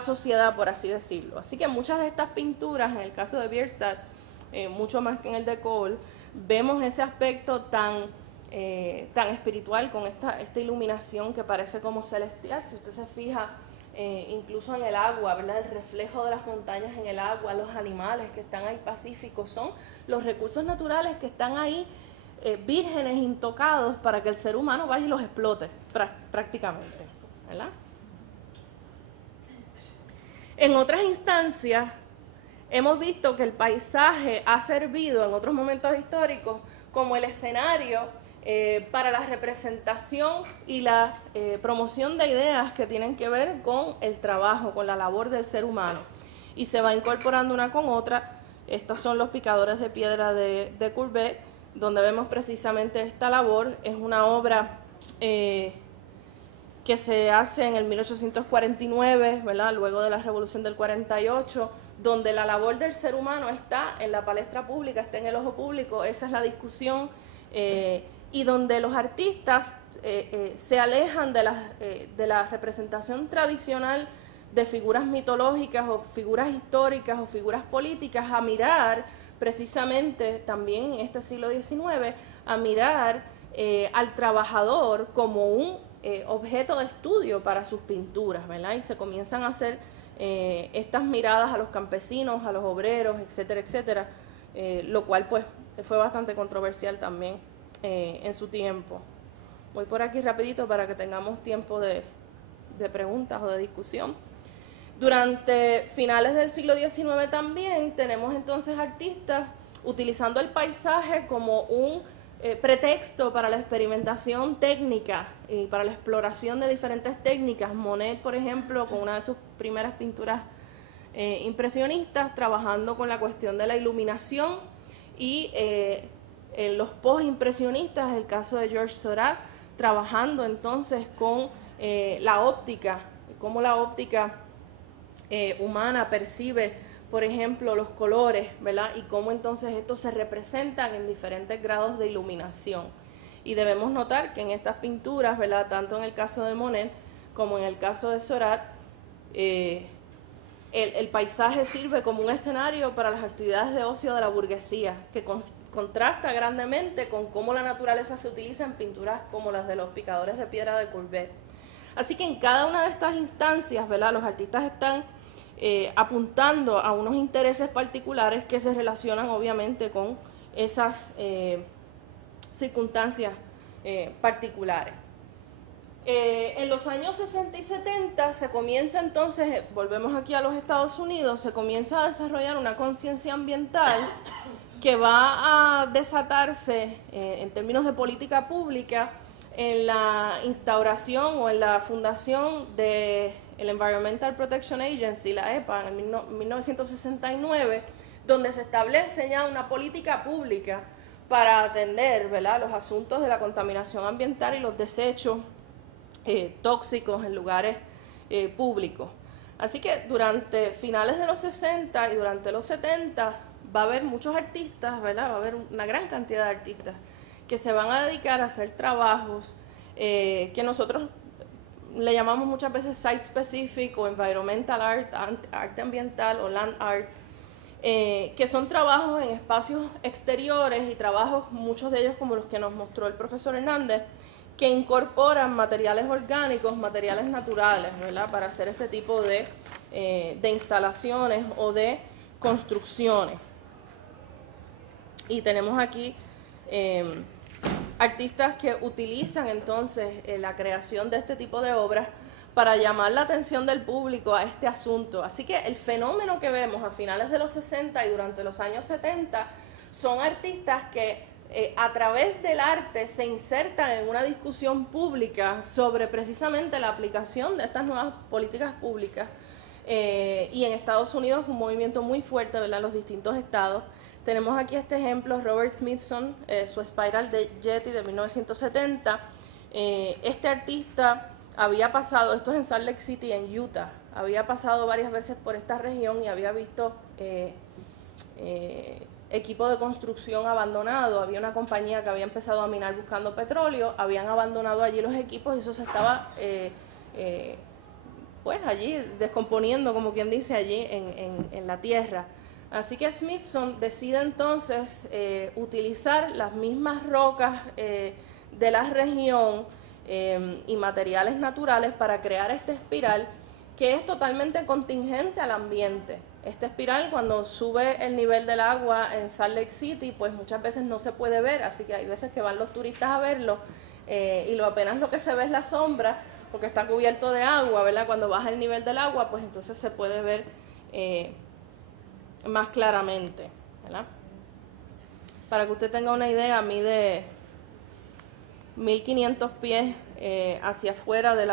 sociedad, por así decirlo. Así que muchas de estas pinturas, en el caso de Bierstadt, mucho más que en el de Cole, vemos ese aspecto tan espiritual, con esta iluminación que parece como celestial. Si usted se fija, incluso en el agua, ¿verdad? El reflejo de las montañas en el agua, los animales que están ahí pacíficos, son los recursos naturales que están ahí vírgenes, intocados, para que el ser humano vaya y los explote prácticamente, ¿verdad? En otras instancias hemos visto que el paisaje ha servido en otros momentos históricos como el escenario para la representación y la promoción de ideas que tienen que ver con el trabajo, con la labor del ser humano, y se va incorporando una con otra. Estos son los picadores de piedra de Courbet, donde vemos precisamente esta labor. Es una obra que se hace en el 1849, ¿verdad? Luego de la Revolución del 48, donde la labor del ser humano está en la palestra pública, está en el ojo público. Esa es la discusión, y donde los artistas se alejan de la representación tradicional de figuras mitológicas o figuras históricas o figuras políticas, a mirar precisamente también en este siglo XIX, a mirar al trabajador como un objeto de estudio para sus pinturas, ¿verdad? Y se comienzan a hacer estas miradas a los campesinos, a los obreros, etcétera, etcétera, lo cual pues fue bastante controversial también en su tiempo. Voy por aquí rapidito para que tengamos tiempo de preguntas o de discusión. Durante finales del siglo XIX también tenemos entonces artistas utilizando el paisaje como un pretexto para la experimentación técnica y para la exploración de diferentes técnicas. Monet, por ejemplo, con una de sus primeras pinturas impresionistas, trabajando con la cuestión de la iluminación, y en los post-impresionistas, el caso de Georges Seurat, trabajando entonces con la óptica, cómo la óptica humana percibe, por ejemplo, los colores, ¿verdad? Y cómo entonces estos se representan en diferentes grados de iluminación. Y debemos notar que en estas pinturas, ¿verdad?, tanto en el caso de Monet como en el caso de Seurat, el paisaje sirve como un escenario para las actividades de ocio de la burguesía, que contrasta grandemente con cómo la naturaleza se utiliza en pinturas como las de los picadores de piedra de Courbet. Así que en cada una de estas instancias, ¿verdad?, los artistas están apuntando a unos intereses particulares que se relacionan obviamente con esas circunstancias particulares. En los años 60 y 70 se comienza entonces, volvemos aquí a los Estados Unidos, se comienza a desarrollar una conciencia ambiental que va a desatarse en términos de política pública en la instauración o en la fundación de el Environmental Protection Agency, la EPA, en 1969, donde se establece ya una política pública para atender, ¿verdad?, los asuntos de la contaminación ambiental y los desechos tóxicos en lugares públicos. Así que durante finales de los 60 y durante los 70 va a haber muchos artistas, ¿verdad? Va a haber una gran cantidad de artistas que se van a dedicar a hacer trabajos que nosotros le llamamos muchas veces site specific o environmental art, arte ambiental o land art, que son trabajos en espacios exteriores y trabajos, muchos de ellos como los que nos mostró el profesor Hernández, que incorporan materiales orgánicos, materiales naturales, ¿verdad? Para hacer este tipo de instalaciones o de construcciones. Y tenemos aquí artistas que utilizan entonces la creación de este tipo de obras para llamar la atención del público a este asunto. Así que el fenómeno que vemos a finales de los 60 y durante los años 70 son artistas que a través del arte se insertan en una discusión pública sobre precisamente la aplicación de estas nuevas políticas públicas. Y en Estados Unidos fue un movimiento muy fuerte, ¿verdad?, en los distintos estados. Tenemos aquí este ejemplo, Robert Smithson, su Spiral de Yeti de 1970. Este artista había pasado, esto es en Salt Lake City, en Utah, había pasado varias veces por esta región y había visto equipo de construcción abandonado. Había una compañía que había empezado a minar buscando petróleo, habían abandonado allí los equipos y eso se estaba pues allí descomponiendo, como quien dice, allí en la tierra. Así que Smithson decide entonces utilizar las mismas rocas de la región y materiales naturales para crear esta espiral que es totalmente contingente al ambiente. Esta espiral, cuando sube el nivel del agua en Salt Lake City, pues muchas veces no se puede ver, así que hay veces que van los turistas a verlo y apenas lo que se ve es la sombra, porque está cubierto de agua, ¿verdad? Cuando baja el nivel del agua, pues entonces se puede ver más claramente, ¿verdad? Para que usted tenga una idea, mide 1500 pies hacia afuera de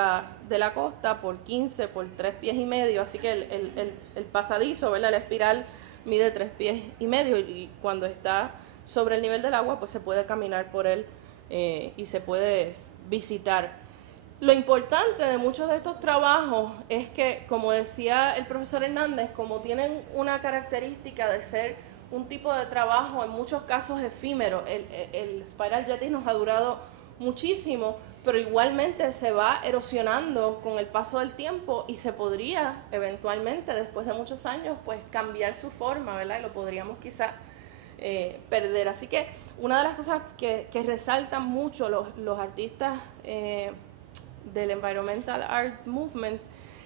la costa por 15 por 3 pies y medio, así que el pasadizo, ¿verdad?, la espiral mide 3 pies y medio y cuando está sobre el nivel del agua pues se puede caminar por él y se puede visitar. Lo importante de muchos de estos trabajos es que, como decía el profesor Hernández, como tienen una característica de ser un tipo de trabajo en muchos casos efímero, el Spiral Yeti nos ha durado muchísimo, pero igualmente se va erosionando con el paso del tiempo y se podría eventualmente, después de muchos años, pues cambiar su forma, ¿verdad? Y lo podríamos quizás perder. Así que una de las cosas que resaltan mucho los artistas del Environmental Art Movement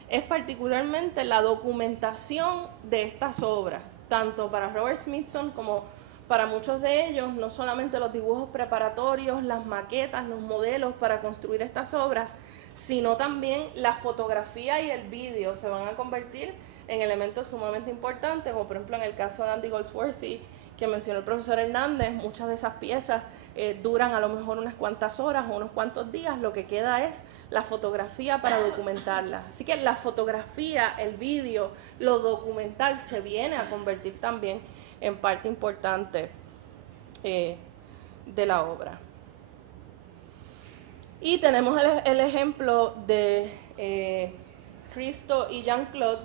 es particularmente la documentación de estas obras, tanto para Robert Smithson como para muchos de ellos, no solamente los dibujos preparatorios, las maquetas, los modelos para construir estas obras, sino también la fotografía y el vídeo se van a convertir en elementos sumamente importantes, como por ejemplo en el caso de Andy Goldsworthy, que mencionó el profesor Hernández. Muchas de esas piezas duran a lo mejor unas cuantas horas o unos cuantos días, lo que queda es la fotografía para documentarla. Así que la fotografía, el vídeo, lo documental se viene a convertir también en parte importante de la obra. Y tenemos el ejemplo de Christo y Jean-Claude,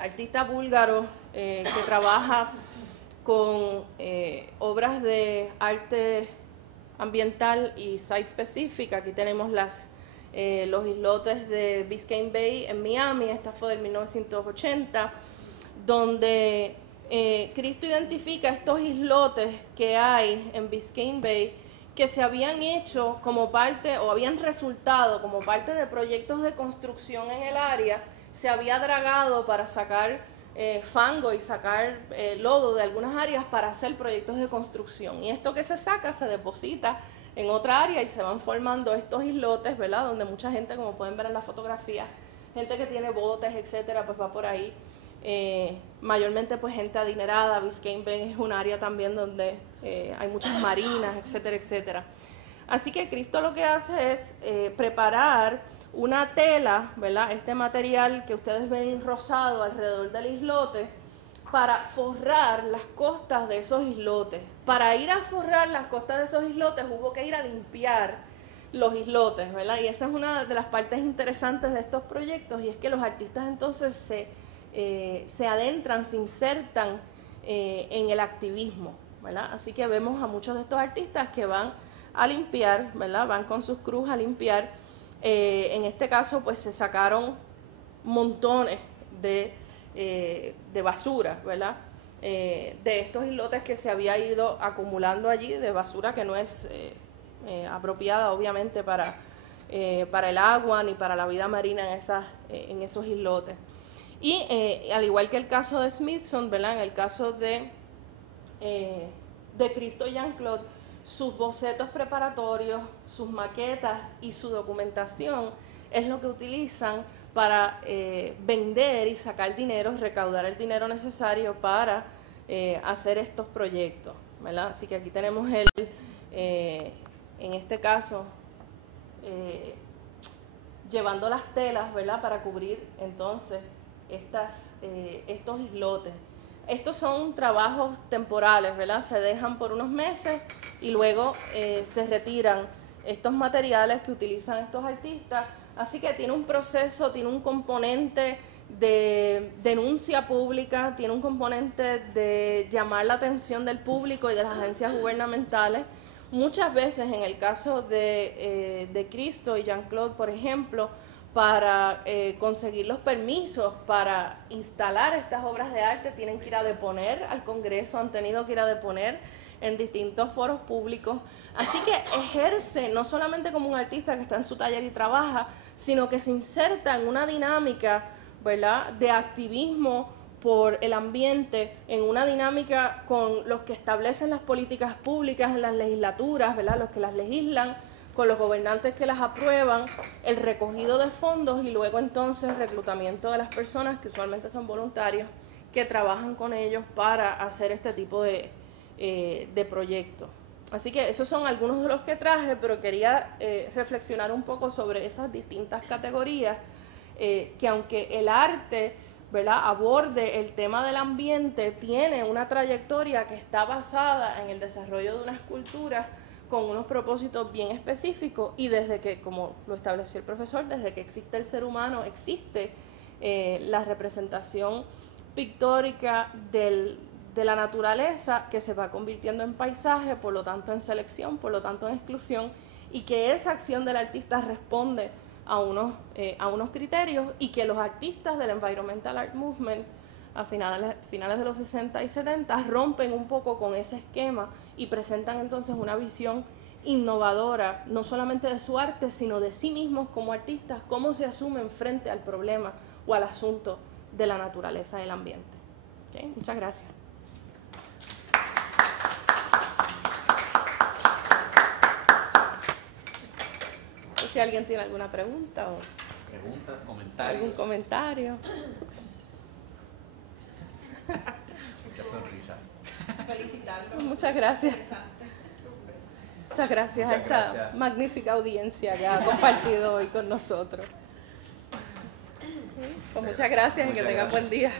artista búlgaro que trabaja con obras de arte ambiental y site specific. Aquí tenemos los islotes de Biscayne Bay en Miami. Esta fue del 1980, donde Christo identifica estos islotes que hay en Biscayne Bay que se habían hecho como parte o habían resultado como parte de proyectos de construcción en el área. Se había dragado para sacar fango y sacar lodo de algunas áreas para hacer proyectos de construcción, y esto que se saca se deposita en otra área y se van formando estos islotes, ¿verdad?, donde mucha gente, como pueden ver en la fotografía, gente que tiene botes, etcétera, pues va por ahí, mayormente pues gente adinerada. Biscayne Bay es un área también donde hay muchas marinas, etcétera, etcétera. Así que Christo lo que hace es preparar una tela, ¿verdad?, este material que ustedes ven rosado alrededor del islote, para forrar las costas de esos islotes. Para ir a forrar las costas de esos islotes hubo que ir a limpiar los islotes, ¿verdad? Y esa es una de las partes interesantes de estos proyectos, y es que los artistas entonces se adentran, se insertan en el activismo, ¿verdad? Así que vemos a muchos de estos artistas que van a limpiar, ¿verdad? Van con sus cruz a limpiar. En este caso, pues se sacaron montones de basura, ¿verdad? De estos islotes que se había ido acumulando allí, de basura que no es apropiada, obviamente, para el agua ni para la vida marina en esos islotes. Y al igual que el caso de Smithson, ¿verdad? En el caso de Cristo y Jean-Claude, sus bocetos preparatorios, sus maquetas y su documentación es lo que utilizan para vender y sacar dinero, recaudar el dinero necesario para hacer estos proyectos, ¿verdad? Así que aquí tenemos en este caso, llevando las telas, ¿verdad? Para cubrir entonces estos islotes. Estos son trabajos temporales, ¿verdad? Se dejan por unos meses y luego se retiran estos materiales que utilizan estos artistas. Así que tiene un proceso, tiene un componente de denuncia pública, tiene un componente de llamar la atención del público y de las agencias gubernamentales. Muchas veces, en el caso de Cristo y Jean-Claude, por ejemplo, para conseguir los permisos para instalar estas obras de arte, tienen que ir a deponer al Congreso, han tenido que ir a deponer en distintos foros públicos. Así que ejerce no solamente como un artista que está en su taller y trabaja, sino que se inserta en una dinámica, ¿verdad?, de activismo por el ambiente, en una dinámica con los que establecen las políticas públicas en las legislaturas, ¿verdad?, los que las legislan, con los gobernantes que las aprueban, el recogido de fondos y luego entonces el reclutamiento de las personas, que usualmente son voluntarios, que trabajan con ellos para hacer este tipo de proyectos. Así que esos son algunos de los que traje, pero quería reflexionar un poco sobre esas distintas categorías, que aunque el arte, ¿verdad?, aborde el tema del ambiente, tiene una trayectoria que está basada en el desarrollo de unas culturas con unos propósitos bien específicos, y desde que, como lo estableció el profesor, desde que existe el ser humano, existe la representación pictórica de la naturaleza, que se va convirtiendo en paisaje, por lo tanto en selección, por lo tanto en exclusión, y que esa acción del artista responde a unos criterios, y que los artistas del Environmental Art Movement a finales de los 60 y 70 rompen un poco con ese esquema y presentan entonces una visión innovadora, no solamente de su arte, sino de sí mismos como artistas, cómo se asumen frente al problema o al asunto de la naturaleza del ambiente. ¿Okay? Muchas gracias. No sé si alguien tiene alguna pregunta o algún comentario. Mucha sonrisa. Felicitarlo. Muchas gracias. Muchas gracias a esta magnífica audiencia que ha compartido hoy con nosotros. Pues muchas gracias y que tengan buen día.